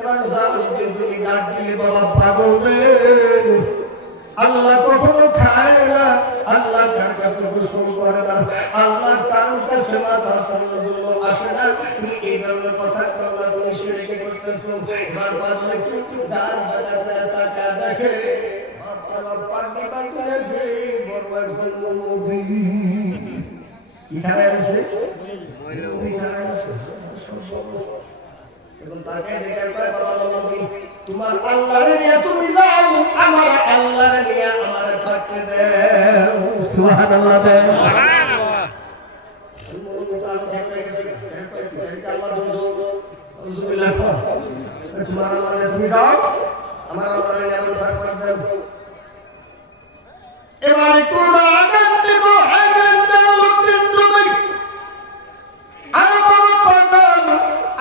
এবার জালালউদ্দিন ডাক দিলে, বাবা পাগল রে, আল্লাহ কখনো খায় না, আল্লাহ কার কাছে গোসল করে না, আল্লাহ কারোর কাছে মাথা সামনের জন্য আসে না, তুমি এই ধরনের কথা করলা, তুমি শিরক করতেছো। এবার পাগল একটু ডান বাঁকা করে তাকা দেখে, বাবা পাগলি পাগলি দেখে বড় একজন নবী এখানে আছে, তাকে দেখে কয়, বাবা নবী তোমার আল্লাহরে নিয়ে তুমি যাও, আমার আল্লাহরে নিয়ে আমারে থাকতে দাও। সুবহানাল্লাহ দেন সুবহানাল্লাহ। নবী তো আলো থাকতে গেছে, এর কয় কি আল্লাহ দোজো আউযুবিল্লাহ। তোমার আল্লাহরে তুমি যাও, আমার আল্লাহরে নিয়ে আমারে থাকতে দাও। এবার একটু রাগান্বিত হয়ে গেলেন জালালউদ্দিন রুমি। আর বাবা পাগল,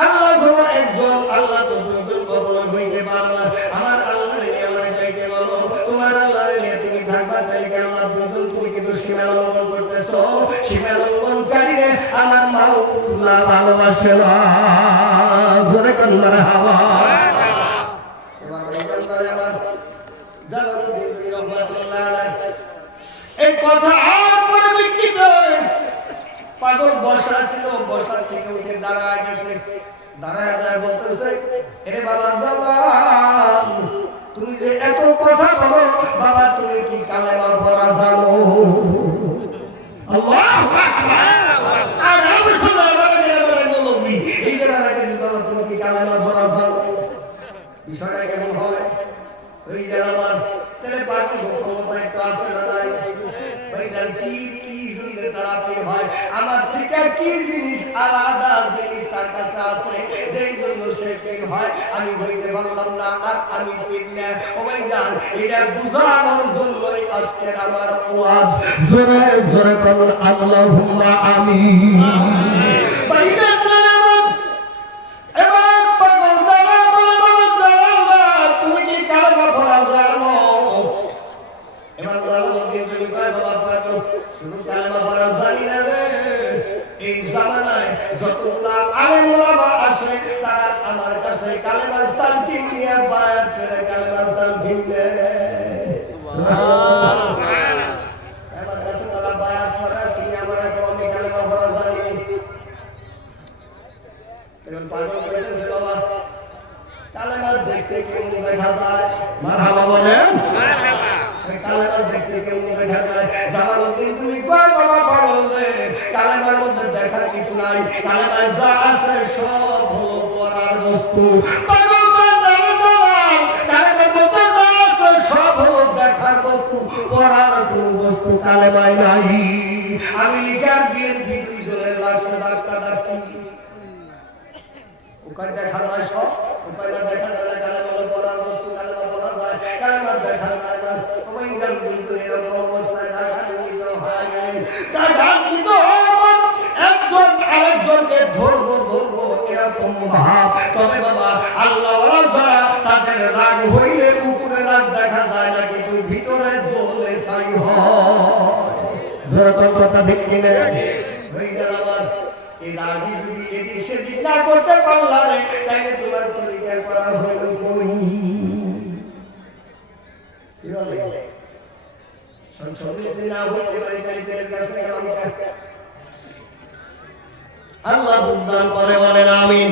আল্লাহ হলো একজন, আল্লাহ তো দুজন কখনো হইতে পারে না। আমার আল্লাহরে নিয়ে আমরা যাইতে বলো, তোমার আল্লাহরে নিয়ে তুমি থাকবা, তারিখে আল্লাহ দুজন, তুমি কিন্তু সীমা লঙ্ঘন করতেছো। সীমা লঙ্ঘনকারীরে আমার মাওলা ভালোবাসে না। জোরে কোন মারহাবা। এবার ভাইজান ধরে আমার জালালউদ্দিন রুমি রাহমাতুল্লাহ আলাইহি এই কথা আর পরে বিকৃত পাগল বসা ছিল, বসার থেকে উঠে দাঁড়ায় গেছে, দাঁড়ায় যায় বলতেছে, এরে বাবা জালাল, তুমি যে এত কথা বলো, বাবা তুমি কি কালেমা পড়া জানো? আল্লাহু আকবার। আর আমি শুনে আমার মেরে বললাম, এই যে রাখে বাবা তুমি কি কালেমা পড়া জানো? বিষয়টা কেমন হয়? ওই যে আমার তাহলে পাগল ক্ষমতা একটু আছে না নাই? ভাইজান কি কি জিন্দে থেরাপি হয়, আমার থেকে কি জিনিস আলাদা জিনিস তার কাছে আছে, যেই জন্য সে পীর হয়, আমি হইতে পারলাম না, আর আমি পীর না। ও ভাইজান এটা বুঝানোর জন্যই আজকের আমার ওয়াজ। জোরে জোরে বলুন আল্লাহুম্মা আমিন। ভাইজান এবার পাগল দাঁড়া বলে, বাবা জালাল তুমি কি কালেমা পড়া জানো? এবার জালালউদ্দিন তুমি কয়, বাবা পাগল শুধু কালেমা পড়া জানি না রে, এই জামানায় যতগুলা আলেম ওলামা আসে তারা আমার কাছে কালেমার তালকিন নিয়ে বায়াত করে কালেমার তালকিন নেয়। সুবহানাল্লাহ। আমার কাছে তারা বায়াত করে, তুমি আমার এখন আমি কালেমা পড়া জানি না। এখন পাগল কইতেছে, বাবা কালেমা দেখতে কেমন দেখা যায়? মারহাবা বলেন মারহাবা। কালেমা দেখতে কেমন দেখা যায়? জালালউদ্দিন তুমি কয়, বাবা পাগল রে, কালেমার মধ্যে দেখার কিছু নাই, কালেমায় যা আছে সব হলো পড়ার বস্তু। পাগল কয়, কালেমার মধ্যে যা আছে সব হলো দেখার বস্তু, পড়ার কোনো বস্তু কালেমায় নাই। আমি লিগার বিএনপি দুইজনের লাগছে ডাক্তার ডাক্তি ওখানে দেখা যায় সব ওখানে দেখা যায় না কালেমা পড়ার বস্তু কালেমা পড়া যায় কালেমা দেখা যায় না ওই গান দুইজন এরকম অবস্থায় রাগান্বিত হয়ে গেলেন রাগান্বিত একজন আরেকজনকে ধরবো এরকম ভাব। তবে বাবা আল্লাহ যারা তাদের রাগ হইলে উপরে রাগ দেখা যায় না কিন্তু ভিতরে জ্বলে ছাই হয়। কথা ঠিক কিনে হয়ে গেল আমার এই রাগি যদি এদিক সেদিক না করতে পারলে তাহলে তোমার তরিকা করা হলো কই কি বলে সংসদে যদি না হইতে পারি তাহলে কাছে গেলাম আল্লাহ বুঝদান করে বলেন আমিন।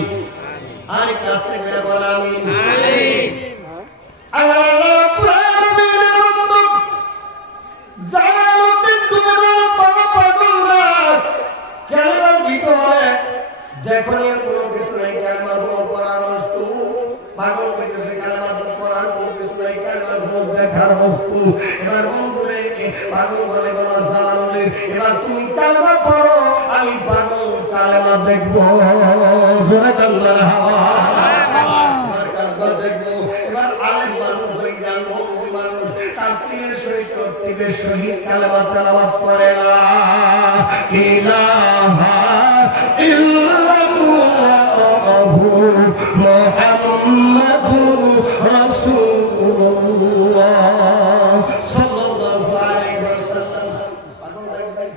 আর কাছ থেকে বলেন আমিন। আল্লাহ রাব্বুল আলামিনের বন্ধু জালালউদ্দিন তোমার বাবা পাগলরা কালেমার ভিতরে যখন কোনো কিছু নাই কালেমা হলো পড়ার বস্তু পাগল কইতেছে কালেমা পড়ার কোনো কিছু নাই কালেমা হলো দেখার বস্তু। এবার বন্ধুরে পাগল বলে বাবা জালালউদ্দিন এবার তুমি কালেমা পড়ো আমি পাগল কালেমা দেখবো জোরে কালেমার হাওয়া কালেমা দেখবো। এবার আলেম মানুষ হয়ে যান মুমিন মানুষ তার তিলের সহিত কর্তৃকের সহিত কালেমা তেলাওয়াত করে লা ইলাহা ইল্লাল্লাহু মুহাম্মাদুর রাসূলুল্লাহ সাল্লাল্লাহু আলাইহি ওয়াসাল্লাম। পাগল দেখ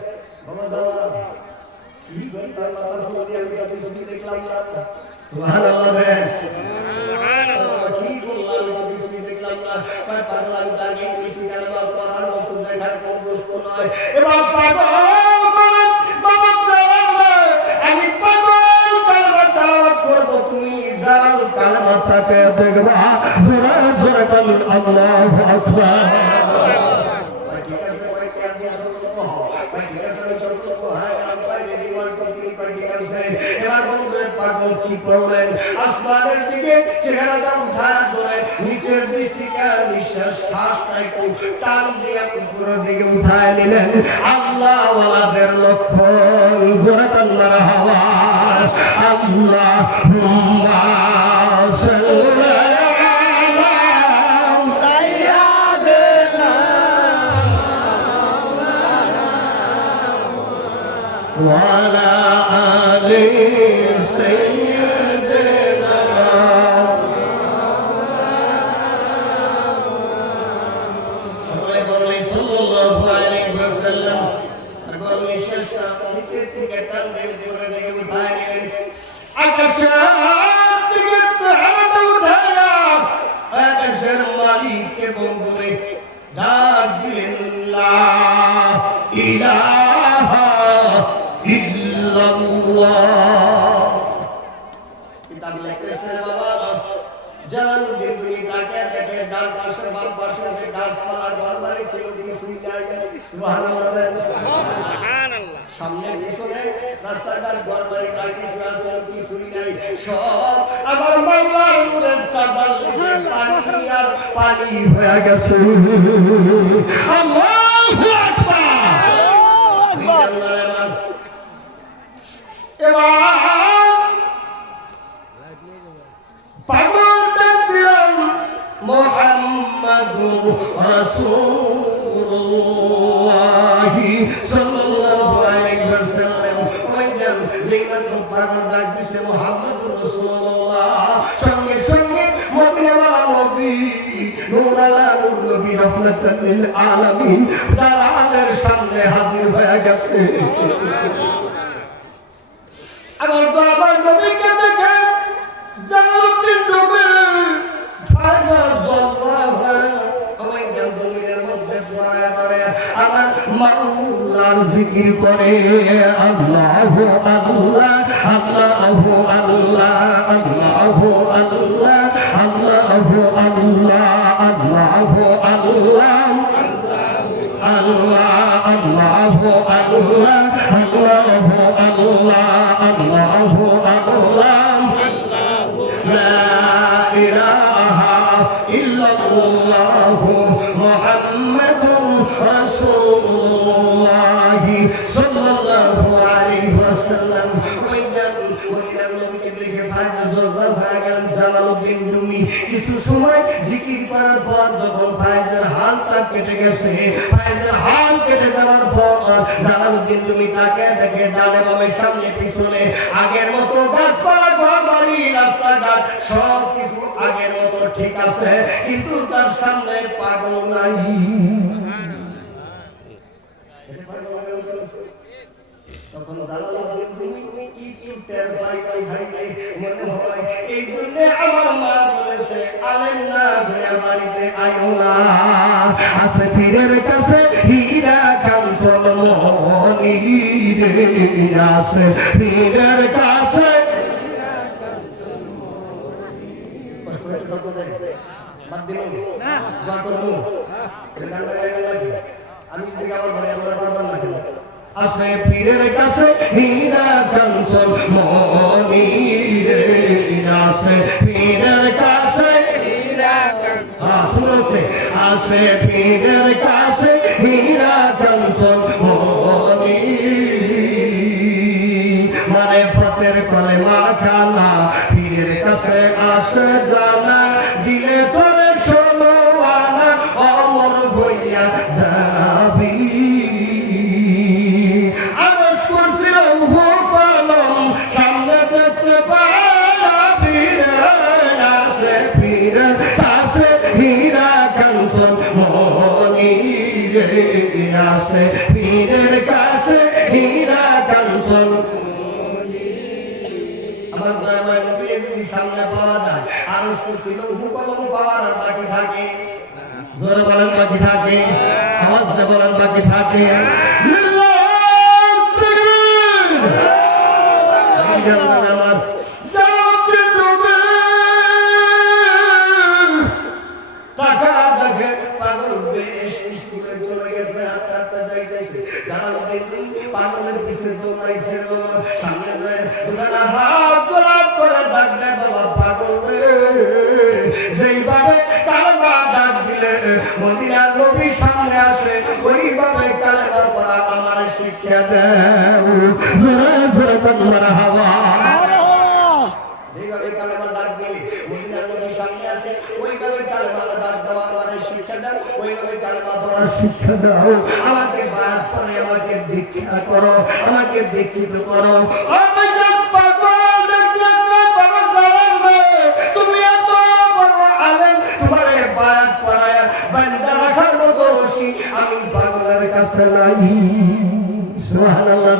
বাবা দাদা কি ঘন্টার মাথা ফুল দিয়ে আমি তো কিছু দেখলাম না সুবহানাল্লাহ সুবহানাল্লাহ কি বললাম তো কিছু দেখলাম না পাগল আমি জানি কিছু কালেমা পড়ার বস্তু দেখার কোন বস্তু নয়। এবার পাগল বাবা আমি পাগল কালেমা তেলাওয়াত করব তুমি জাল কালেমাটাকে দেখবা জোরে জোরে বলুন আল্লাহু আকবার। ঠিক আছে ভাই কেন দিন সতর্ক হও ভাই ঠিক আছে আমি সতর্ক হয়ে গেলাম ভাই রেডি 1 2 3 করে ঠিক আছে। এবার বন্ধুরে পাগল কি করলেন আসমানের দিকে চেহারাটা উঠায় ধরে নিচের দিক থেকে নিঃশ্বাস শ্বাসটা একটু টান দিয়ে উপরের দিকে উঠায় নিলেন। আল্লাহ ওয়ালাদের লক্ষণ জোরে আল্লাহর হাওয়া আল্লাহুম্মা সাল্লি আলা সাইয়্যিদিনা ওয়া আলা আলি সাইয়্যিদিনা সবাই বলেন সাল্লাল্লাহু আলাইহি ওয়াসাল্লাম। তারপর নিঃশ্বাসটা নিচের থেকে টান দিয়ে উপরের দিকে উঠায় নিলেন। আকাশের দিকে হাত উঠায়া আকাশের মালিককে বন্ধুরে ডাক দিলেন লা ইলাহা ইল্লাল্লাহ। কিতাব লিখতেছে বাবা জালালউদ্দিন তুমি তাকে দেখে ডান পাশে বাম পাশে যে গাছপালা ঘরবাড়ি ছিল কিছুই নাই সুবহানাল্লাহ সুবহানাল্লাহ। সামনে পিছনে রাস্তাঘাট ঘরবাড়ি যা কিছু আছে কিছুই নাই সব আমার মাওলার নূরের তাজাল্লুতে পানি আর পানি হয়ে গেছে। আল্লাহু আকবার আল্লাহু আকবার। এবার পাগলটা দিলাম মুহাম্মাদুর রাসূলুল্লাহ সাল্লাল্লাহু আলাইহি ওয়াসাল্লাম। ওই যেই মাত্র পাগল ডাক দিছে মুহাম্মাদুর রাসূলুল্লাহ সঙ্গে সঙ্গে মদিনাওয়ালা নবী নূর আলা নূর নবী রাহমাতাল লিল আলামিন জালালের সামনে হাজির হয়ে গেছে। আমার তো আমার নবীকে দেখে জালালউদ্দিন নবী ঠান্ডা জলবা হয় আমার জঙ্গলের মধ্যে পড়ে পড়ে আমার মাওলার জিকির করে আল্লাহু আল্লাহ আল্লাহু আল্লাহ আল্লাহু আল্লাহ আল্লাহু আল্লাহ আল্লাহু আল্লাহ আল্লাহ আল্লাহু আল্লাহ আল্লাহু আল্লাহ আল্লাহু আল্লাহ লা ইলাহা ইল্লাল্লাহু মুহাম্মাদুর রাসূলুল্লাহ ফায়দা জোরদার হয়ে গেলেন জালালউদ্দিন রুমি। কিছু সময় জিকির করার পর যখন ফায়দের হালটা কেটে গেছে, ফায়দের হাল কেটে যাওয়ার পর জালালউদ্দিন রুমি তাকে দেখে ডানে বামে সামনে পিছনে আগের মতো গাছপালা ঘর বাড়ি রাস্তাঘাট সব কিছু আগের মতো ঠিক আছে, কিন্তু তার সামনে পাগল নাই। তখন জালালউদ্দিন রুমি একটু টের পাই মনে হয় এই জন্য আমার মা বলেছে আলেন না ঘুরে বাড়িতে আয়ো না, আছে পীরের কাছে হীরা কাঞ্চন মণি রে, আছে পীরের কাছে। কষ্ট হইতে থাকবে বাদ দিন না দোয়া করবো গানটা গাইবেন নাকি? আমি যদি আবার ঘরে আমরা বারবার না কেন আছে পীরের কাছে হীরা কাঞ্চন মণি রে, আছে পীরের কাছে হীরা কাঞ্চন শুনছে, আছে পীরের কাছে হীরা কাঞ্চন মণি, মানে ফতের কলেমা খানা পীরের কাছে আসে জানা, দিলে তোরে শোনো আনা অমর ভইয়া যাবি। সামনে দেখতে পাবি আছে পীরের কাছে হীরা কাঞ্চন মণি রে, আছে পীরের কাছে হীরা কাঞ্চন মণি। আমার দয়াময় নবী যদি সামনে পাওয়া যায়, আরশ কুরসি লৌহ কলম পাওয়ার আর বাকি থাকে, জোরে বলেন বাকি থাকে, আওয়াজ দিয়ে বলেন বাকি থাকে। আমার জালালউদ্দিন রুমি টাকা দেখে পাগল বেশ স্কুলে চলে গেছে, হাঁটতে হাঁটতে যাইতেছে। জালালউদ্দিন রুমি পাগলের পিছনে দৌড়াইছে, সামনে দোকানে হাত জোড়া করে ডাক দেয়, বাবা পাগল রে। যেইভাবে কালেমা ডাক দিলে মদিনার নবী সামনে আসে, ওইভাবে কালেমা পড়া আমার শিক্ষা দেও। জোরে জোরে তোমরা হাওয়া যেভাবে কালেমা ডাক দিলে মদিনার নবী সামনে আসে, ওইভাবে কালেমা ডাক দেওয়া আমার শিক্ষা দাও, ওইভাবে কালেমা পড়ার শিক্ষা দাও। আমাকে বায়াত করে আমাকে দীক্ষা করো, আমাকে দীক্ষিত করো। তুমি এত বড় আলেম, তোমার বায়াত পড়ায় বান্দা রাখার মতো রশি আমি পাগলের কাছে নাই। সুবহানাল্লাহ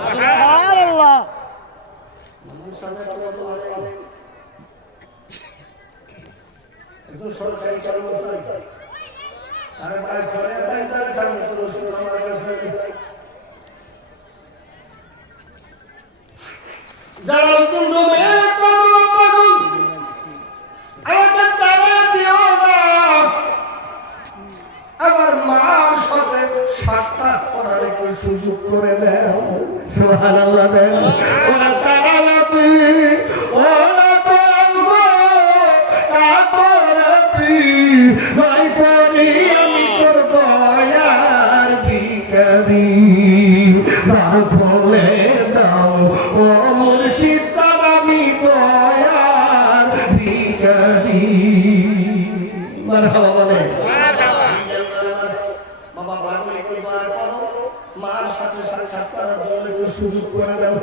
সুবহানাল্লাহ। একজন সরকারি কর্মচারী তারা বায়াত করে বান্দা রাখার মতো রশি আমার কাছে নেই। জালালউদ্দিন রুমি পাগল আমাকে তারা দিও না, আমার মার সাথে সাক্ষাৎ করার একটু সুযোগ করে দাও। সুবহানাল্লাহ দেন। ওরা তারাবি ওরা তারাবি কাতরাবি নাই করি আমি তোর দয়ার ভিখারি, দ্বার খুলে দাও ও মুর্শিদ তার আমি দয়ার ভিখারি। মারহাবা বলে বাবা পাগল একটু দয়া করো, মার সাথে সাক্ষাৎ করার জন্য একটু সুযোগ করে দাও।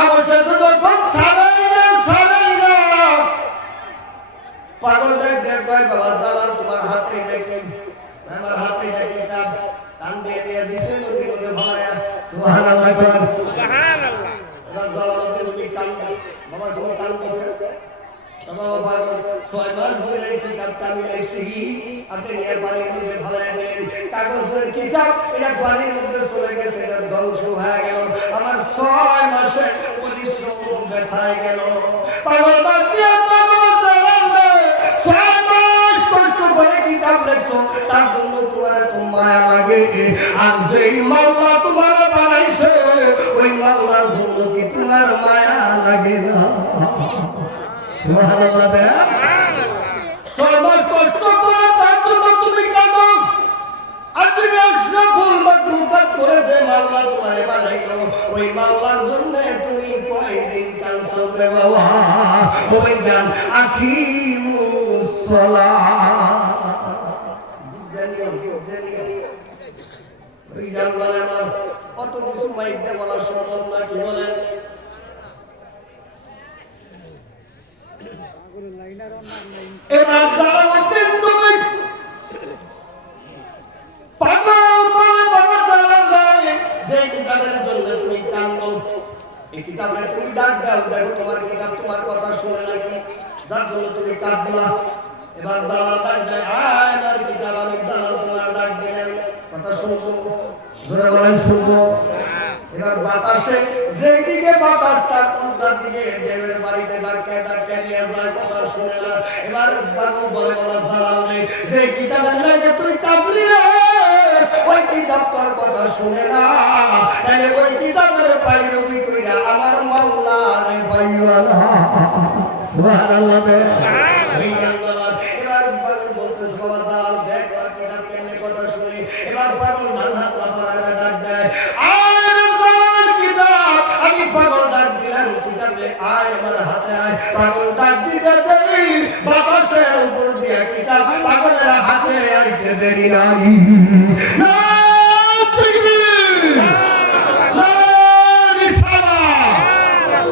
আমার সাথে সারাই না পাগল ডাক দেয়, কয় বাবা জালাল তোমার হাতে ডাকে, আমার হাতে ডাকে টান দিয়ে দিয়ে দিছে নদীর মধ্যে ভায়া। সুবহানাল্লাহ সুবহানাল্লাহ। এবার জালালউদ্দিন রুমি কান্দে, বাবা তুমি কান্দো বাবা পাগল 6 মাস ধরে এই কিতাবটা আমি লিখছি, আপনি এর বাড়ির মধ্যে ভালায় দিলেন, কাগজের কিতাব এটা বাড়ির মধ্যে চলে গেছে, এটা ধ্বংস হয়ে গেল, আমার 6 মাসের পরিশ্রম ব্যথায় গেল। পাগল বাদ দিয়ে পাগল জালালে 6 মাস কষ্ট করে কিতাব লিখছো, তার জন্য তোমার এত মায়া লাগে, আর যেই মাওলা তোমার বানাইছে ওই মাওলার জন্য কি তোমার মায়া লাগে না? সুবহানাল্লাহ। সর্বাস কষ্ট করে তার জন্য তুমি কাঁদো, আজকে আশরাফুল মাখলুকাত করে দে মাওলা তোমারে বানাইলো, ওই মাওলার জন্য তুমি কয়দিন কাঁদছো? রে বাবা ওই গান আকিমুস সালাত ওই গান বলে আমার কত কিছু মাইকতে বলা সম্ভব না কি বলেন এবার যারা বলতেন তুমি পাগল বলে বাবা যারা যায় যে কিতাবের জন্য তুমি কান্দো এই কিতাবে তুমি ডাক দাও দেখো তোমার কিতাব তোমার কথা শুনে নাকি যার জন্য তুমি কাঁদলা এবার যারা ডাক যায় আর কিতাব আমি যারা তোমার ডাক দিলেন কথা শুনবো জোরে বলেন শুনবো এবার বাতাসে যেদিকে বাতাস তার উল্টা দিকে দেবের বাড়িতে ডাক্কে ডাক্কে নিয়ে যায় কথা শুনে না এবার পাগল বলে বলা জালালে যে কিতাবের লাগে তুই কাঁদলি রে ওই কিতাব তোর কথা শুনে না তাহলে ওই কিতাবের পাইরবি কইরা আমার মাওলা রে পাইলো না সুবহানাল্লাহ এবার পাগল বলতেছে বাবা জালাল দেখ আর কিতাব কেমনে কথা শুনে এবার পাগল ডান হাত রাখা ডাক দেয় আমি পাগল ডাক দিলাম কিতাবে আয় আমার হাতে আয় পাগল ডাক দিতে দেরি বাতাসের উপর দিয়ে কিতাব পাগলের হাতে আইতে দেরি নাই না তাকবীর না রিসালাত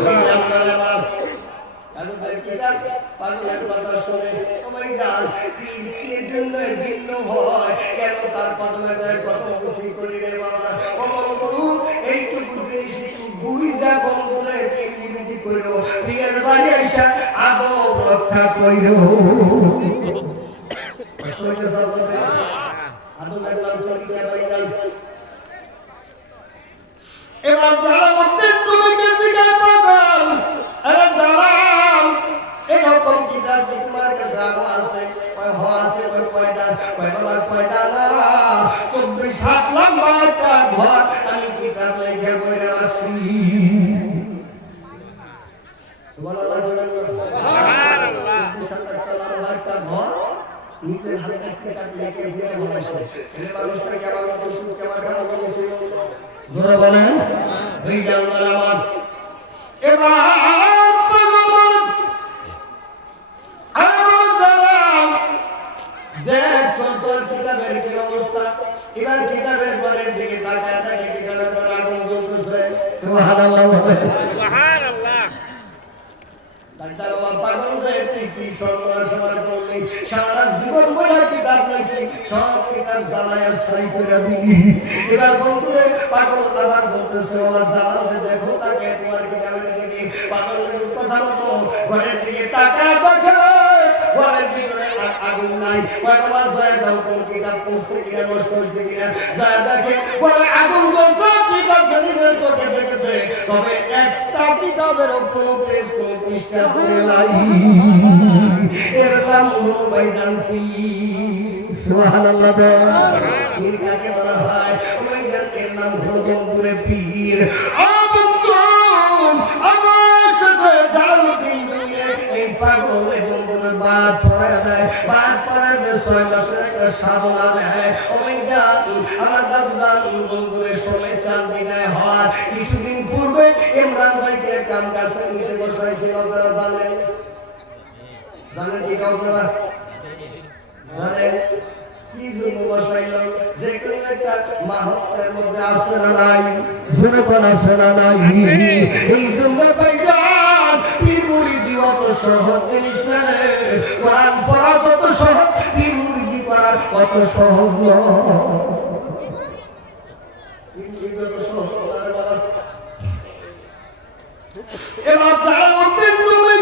পাগলের কিতাব পাগলের কথা শুনে ওই গান পীর জন্য ভিন্ন হয় কেন তার কদমে যায় কত কিছু করি রে বাবা ও বন্ধু এইটুকু জিনিস বুঝা বন্ধুরে পীর মুরিদি কইরো পীরের বাড়ি আইসা আদব রক্ষা কইরো কইতে সবতে আদবের নাম তরিকা বাইজাল এবার যারা বলতে তুমি কে জিগায় পাগল আরে যারা এরকম কিতাব কি তোমার কাছে আরো আছে ওই হ আছে ওই কয়টা ওই বাবার কয়টা না 24 লম্বা একটা ঘর আমি কিতাব লিখে বইরে রাখছি সুবহানাল্লাহ সুবহানাল্লাহ 27 লম্বা একটা ঘর নিজের হাতে কিতাব লিখে বইরে বলাইছে এই মানুষটা কি আমার মতো শুধু কেমন কাজ করেছিল জোরে বলেন এই জানবার আমার এবার কিতাবের কি অবস্থা এবার কিতাবের ঘরের দিকে তাকায় থাকে কিতাবের ঘরে আগুন জ্বলতেছে সুবহানাল্লাহ সুবহানাল্লাহ ডাক্তার বাবা পাগল হয়ে তুই কি সর্বনাশ আমার করলি সারা জীবন বইয়া কিতাব লিখছি সব কিতাব জ্বালায়া ছাই করে দিলি এবার বন্ধুরে পাগল আবার বলতেছে বাবা জ্বালালে দেখো তাকে তোমার কিতাবের দিকে পাগলের কথা মতো ঘরের দিকে তাকায় দেখে ঘরের ভিতরে আগুন নাই বাবা যায় দাও কোন কিতাব পড়ছে কিনা নষ্ট হয়েছে কিনা যায় দেখে ঘরে আগুন জ্বলছে ঠিক আছে নিজের চোখে দেখেছে তবে একটা কিতাবের কোনো পেজ কোনো পৃষ্ঠা পড়ে নাই এর নাম হলো ভাইজান পীর সুবহানাল্লাহ পীর কাকে বলা হয় ভাইজান এর নাম হলো বন্ধুরে পীর আমার সাথে জানো দিন এই পাগল বন্ধুরে বাদ পড়ে দেয় বাদ পড়ে দেয় 6 মাসের একটা সাধনা দেয় আমার দাদু দাদু বন্ধুরে সময় চান বিদায় হওয়ার কিছুদিন পূর্বে ইমরান ভাইকে কাম গাছের নিচে বসাইছিল আপনারা জানেন জানেন কি আপনারা জানেন কি জন্য বসাইল যে কোনো একটা মাহাত্মের মধ্যে আসে না নাই শুনে কোন আসে না নাই এই জন্য ভাইজান পীর মুরিদি অত সহজ জিনিস না রে কোরআন পড়া যত সহজ পীর মুরিদি করা অত সহজ নয় পীর মুরিদি অত সহজ না রে বাবা এবার যারা বলতেন তুমি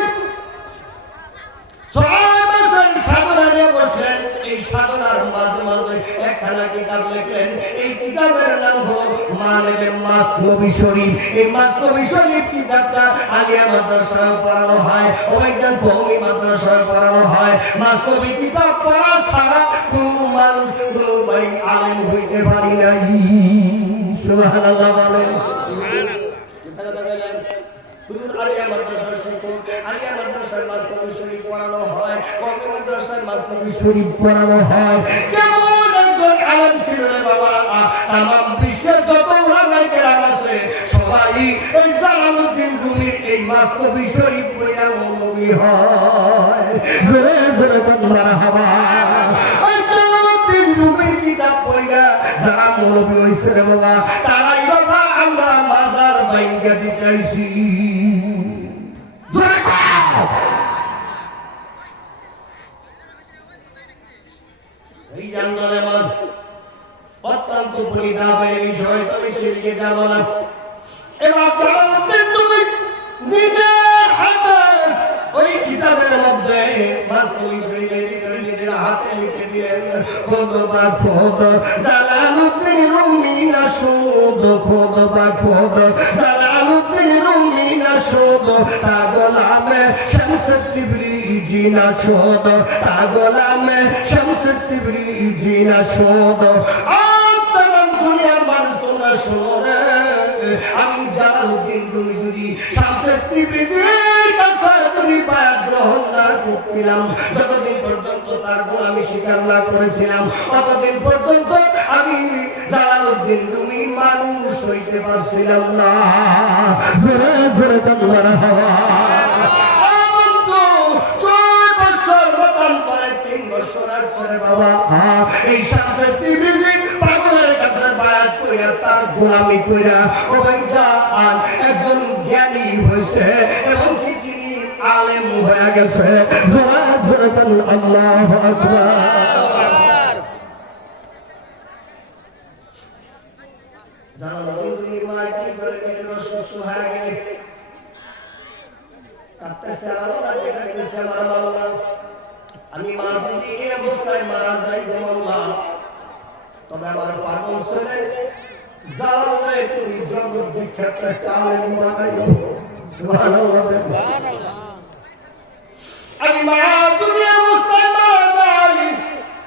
6 মাসের সাধনা নিয়ে বসলেন এই সাধনার মাঝে মাঝে একখানা কিতাব লিখলেন এই কিতাবের নাম হলো মানবে মাসনবী শরীফ এই মাসনবী শরীফ কিতাবটা আলিয়া মাদ্রাসায় পড়ানো হয় ওইখান ভূমি মাদ্রাসায় পড়ানো হয় মাসনবী কিতাব পড়া ছাড়া কোনো মানুষ কোনো ভাই আলেম হইতে পারি নাই সুবহানাল্লাহ বলেন আলিয়া মাদ্রাসার শিক্ষক আলিয়া মাদ্রাসার মাসনবী শরীফ পড়ানো হয় কওমি মাদ্রাসার মাসনবী শরীফ পড়ানো হয় কেমন একজন আলেম ছিল রে বাবা তামাম বিশ্বের যত উলামায়ে কেরাম আছে সবাই এই জালালউদ্দিন রুমির এই মাস্তবি শরীফ পড়া মৌলবী হয় জোরে জোরে মারহাবা ওই জালালউদ্দিন রুমির কিতাব পড়া যারা মৌলবী হইছে রে বাবা তারাই বাবা আমরা মাজার ভাঙ্গা দিতেছি জোরে কও এই জানলে মান অত্যন্ত পরিতাপের বিষয় তবে সেদিকে যাব না এবার জালালউদ্দিন তুমি নিজের হাতে ওই কিতাবের মধ্যে মাস্তবি শরীফের ভিতরে নিজের হাতে লিখে দিলেন খোদ বা খোদ জালালউদ্দিন রুমি না শোধ খোদ বা খোদ জালালউদ্দিন রুমি না শোধ তা গোলামে শামসুদ্দিন না শোধ তা গোলামে শামসুদ্দিন না শোধ দুনিয়ার মানুষ তোমরা শোনো রে আমি জালালউদ্দিন রুমি যদি শামসুদ্দিনের কাছে যদি বায়াত গ্রহণ না করছিলাম যতদিন পর্যন্ত তার গোলামি স্বীকার না করেছিলাম ততদিন পর্যন্ত আমি জালালউদ্দিন রুমি মানুষ হইতে পারছিলাম না জোরে জোরে কান্নার হাওয়া এই শামসুদ্দিন পাগলের কাছে বায়াত কইরা তার গোলামি কইরা ও ভাই জান একজন জ্ঞানী হইছে এবং কি তিনি আলেম হয়ে গেছে জোরে জোরে কান আল্লাহু আকবার জালালউদ্দিন মাইটি করে নিজে অসুস্থ হয়ে গেলে কাঁদতেছে আর আল্লাহ ডাকতেছে আমার মাওলা আমি মা যদি এই অবস্থায় মারা যাই গো মাওলা তবে আমার পাগল ছেলে জালালে তুমি জগৎ বিখ্যাত একটা আলেম বানাইও সুবহানাল্লাহ সুবহানাল্লাহ আমি মা যদি এই অবস্থায় মারা যাই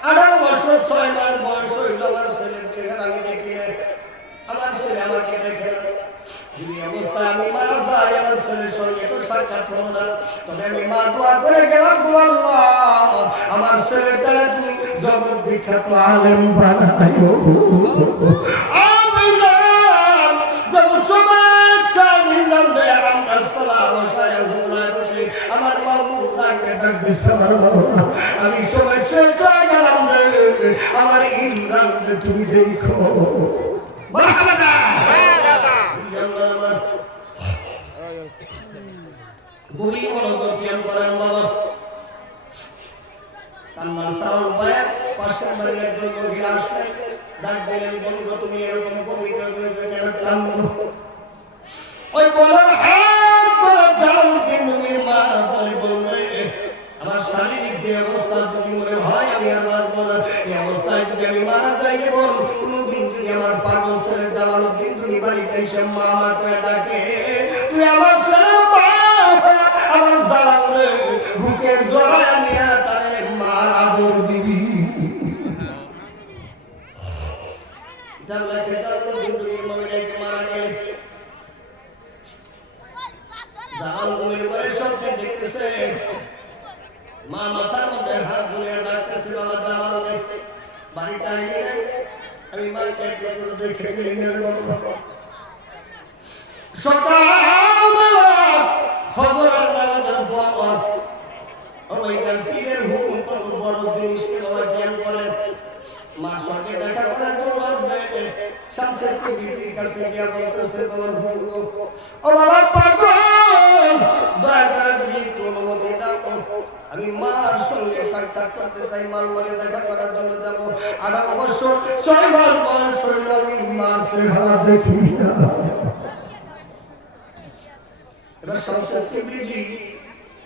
18 বছর 6 মাস বয়স হইল আমার ছেলের চেহারা আমি দেখি না আমার ছেলে আমাকে দেখে না যদি অবস্থায় আমি মারা যাই আমার ছেলের সঙ্গে তো সাক্ষাৎ হলো না তবে আমি মা দোয়া করে গেলাম গো আল্লাহ আমার ছেলেটারে তুমি জগৎ বিখ্যাত আলেম বানাইও আমিন যখন সময় চাই নিলাম দে আরাম গাছতলা বসায় হুজরায় বসে আমার মাওলাকে ডাক দিছে আমার মাওলা আমি সময় শেষ হয়ে গেলাম রে আমার ইমরান রে তুমি দেখো মারহাবা খুবই মনোযোগ জ্ঞান করেন বাবা কান্নার সাউন্ড পায় পাশের বাড়ির একজন মহিলা আসলেন ডাক দিলেন বন্ধু তুমি এরকম কবিতা কেন কান্দো ওই বলার হাত করে জালালউদ্দিন রুমির মা বলে বলবে আমার শারীরিক যে অবস্থা যদি মনে হয় আমি আর বাঁচবো না এই অবস্থায় যদি আমি মারা যাই বল কোনোদিন যদি আমার পাগল ছেলে জালালউদ্দিন রুমি বাড়িতে এসে মা আমাকে ডাকে তুই আমার ছেলে আমার জালালে বুকে জড়ায় নিয়ে তারে মার আদর দিবি জানলাকে জালালউদ্দিন রুমির মমিনাইতে মারা গেলে জালালউদ্দিনের ঘরে সবচেয়ে দেখতেছে মা মাথার মধ্যে হাত বুলিয়ে ডাকতেছে বাবা জালালে বাড়িটা এনে আমি মাকে একবার করে দেখে গেলি না বাবা সকালবেলা ফজরের নামাজের পর ওই পীরের হুকুম কত বড় জিনিস বাবা জ্ঞান করেন মার সঙ্গে দেখা করার জন্য আসবে শামসুদ্দিনের কাছে গিয়ে বলতেছে বাবা হুজুর ও বাবা পাগল দয়া করে তুমি একটু অনুমতি দাও আমি মার সঙ্গে সাক্ষাৎ করতে চাই মার লগে দেখা করার জন্য যাব 18 বছর 6 মাস বয়স হইল আমি মার চেহারা দেখি না এবার শামসুদ্দিন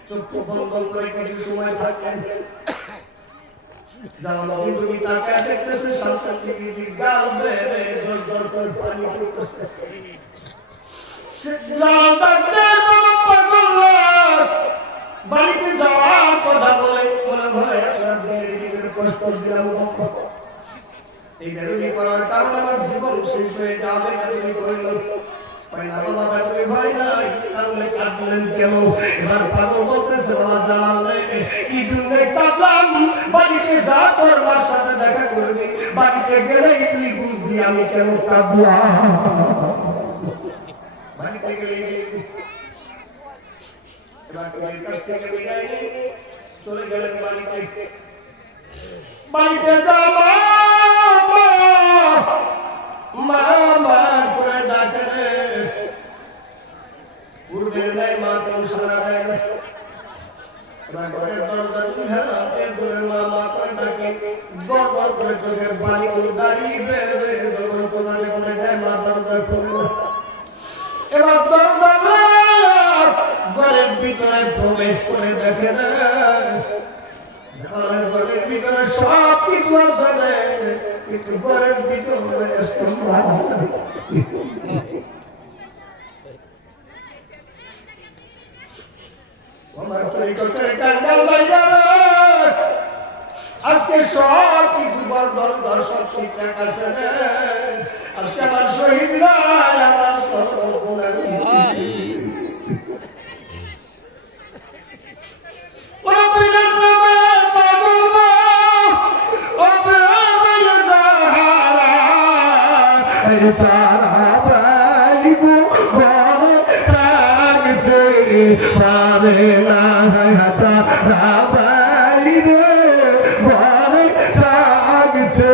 চক্ষু বন্ধ করে কিছু সময় থাকলেন জালালউদ্দিন রুমি তাকে দেখতেছে শামসুদ্দিন গাল বেয়ে জোর জোর করে পানি পড়তেছে বাড়িতে যাওয়ার কথা বলে মনে হয় আপনার দিনের ভিতরে কষ্ট দিলাম এই বেদবি করার কারণে আমার জীবন শেষ হয়ে যাবে বেদবি কইল না বাবা বেদবি হয় নাই তাহলে কাঁদলেন কেন এবার পাগল বলতেছে বাবা জালাল রে কি জন্য কাঁদলাম বাড়িতে যা তোর মার সাথে দেখা করবি বাড়িতে গেলেই তুই বুঝবি আমি কেন কাঁদলাম বাড়িতে গেলেই এবার পীরের কাছ থেকে বিদায় নিয়ে চলে গেলেন বাড়িতে। বাড়িতে মা মা করে ডাকে রে, পূর্বের নাই মা কোন সারা দেয় না। এবার ঘরের দরজা দুই হাতে ধরে মা মা করে ডাকে, গড় গড় করে চোখের পানিগুলো দাঁড়িয়ে বেবে যখন চোখানে বলে যায় মা দরজা খুলে না। এবার দরজা ঘরের ভিতরে প্রবেশ করে দেখে না, ঘরের ভিতরে সব কিছু আছে কিন্তু ঘরের ভিতরে আমার তরিকতের কান্ডাল বাইরে আজকে সব কিছু বড় দরকার সব ঠিকঠাক আছে রে। আজকে আমার শহীদ নাই, আমার সর্বগুণের তারা বালিগো ঘরে থাকতে পারে না, তারা বালি রে ঘরে থাকতে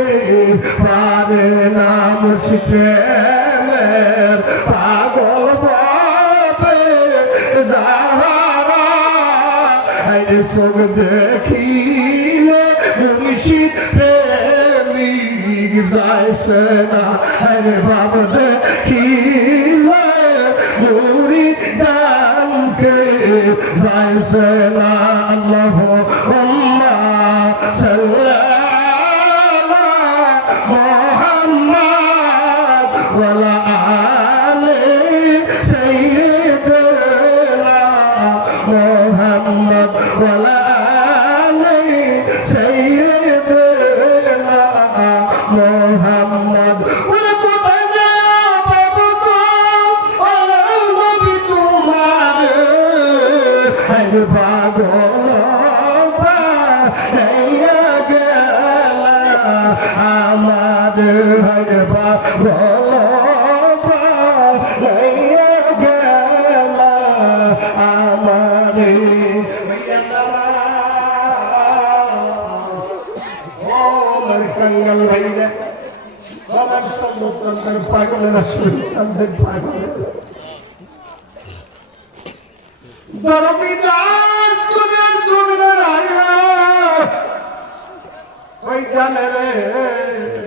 পারে না। মুশকিলের পাগল বাপে যাহারা আইরে চোখ দেখিলে মুর্শিদ প্রেমিক যাইছে না। আরে বাবা দেখিলে মুরিদ গানকে যাইছে না। আল্লাহুম্মা সাল্লি আলা মুহাম্মাদ ওয়া আলা আলি সাইয়্যিদিনা মুহাম্মাদ ওয়া আলা আলি সাইয়্যিদিনা মুহাম্মাদ। পাগল আমার পাগল গেল আমার कंगल भैया बाबा सब पागल रसूल चंदन पागल दरदी जान तुझे सुनर आया ওই জানে রে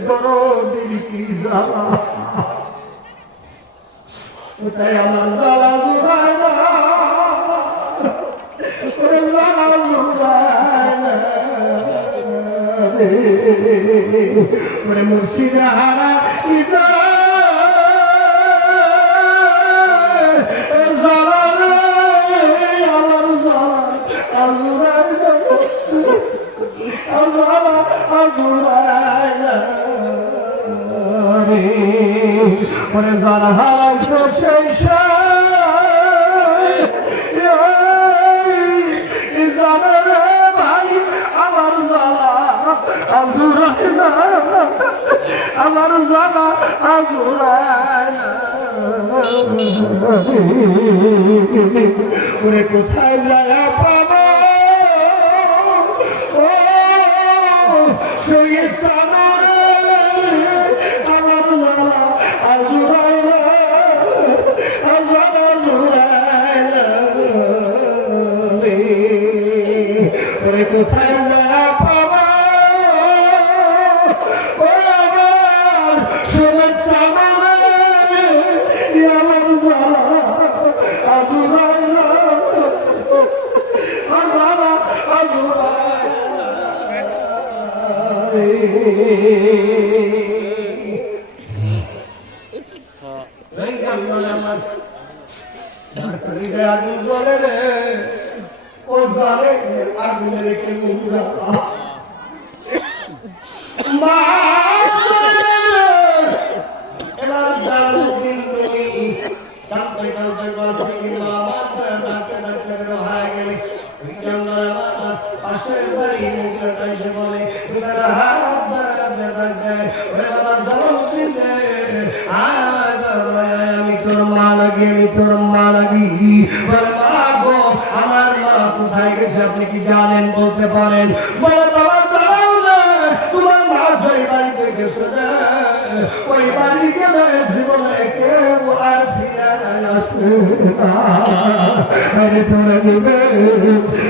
দরদির কি জ্বালা কোথায় আমার জ্বালা জুড়ায় না ওরে জ্বালা জুড়ায় না ওরে মুর্শিদা হারা ইটা জ্বালা রে আমার জ্বালা ওরে জ্বালা হারাইছো সেই জ্বালা রে ভাই আমার জ্বালা আজুরায় না আমার জ্বালা আজুরায় না ওরে কোথায় যায় পাবো শুয়ে চাদরে আমার জ্বালা আজুরায় না জ্বালা জুড়ায় না ওরে কোথায় যায় পাবো আমার শুয়ে চাদরে আমার জ্বালা আজুরায় না জ্বালা আজুরায় আগুন জ্বলে রে ও জ্বলে আগুনে রেখে এবার জালালউদ্দিন রুমি কাঁদতে কাঁদতে বলছে কি মামা ডাকতে ডাকতে বের হয়ে গেলে পাশের বাড়ি মুখে বলে তোরা হাত বাড়াতে ডাকতে ওরে বাবা জালালউদ্দিন রে আয় বাবা আমি তোর মা লাগি বল মা গো আমার কোথায় গেছে আপনি কি জানেন বলতে পারেন? বলে বাবা দাও রে, তোমার মা ওই বাড়িতে গেছে রে, ওই বাড়ি গেলে জীবনে কেউ আর ফিরে আসবে না। আরে তোরা নিবে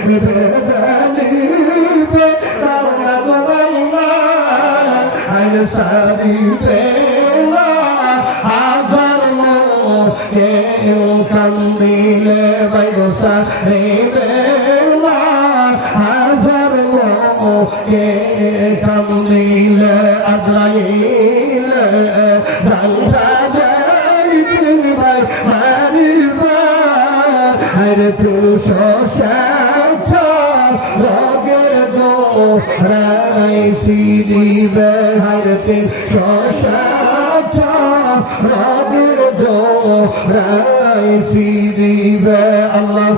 নিবে নিবে কারণ আরে সারিবে না হাজার কেউ কান্দিলে বাইরে সারিবে না হাজার কে কান্দিলে আদ্রাইলে জানলা যাইতিন ভাই মারিবা আরে তুলশো শাখা রগের দো রাইসি দিবে হারে তুলশো শাখা রগের দো রাইসি দিবে আল্লাহ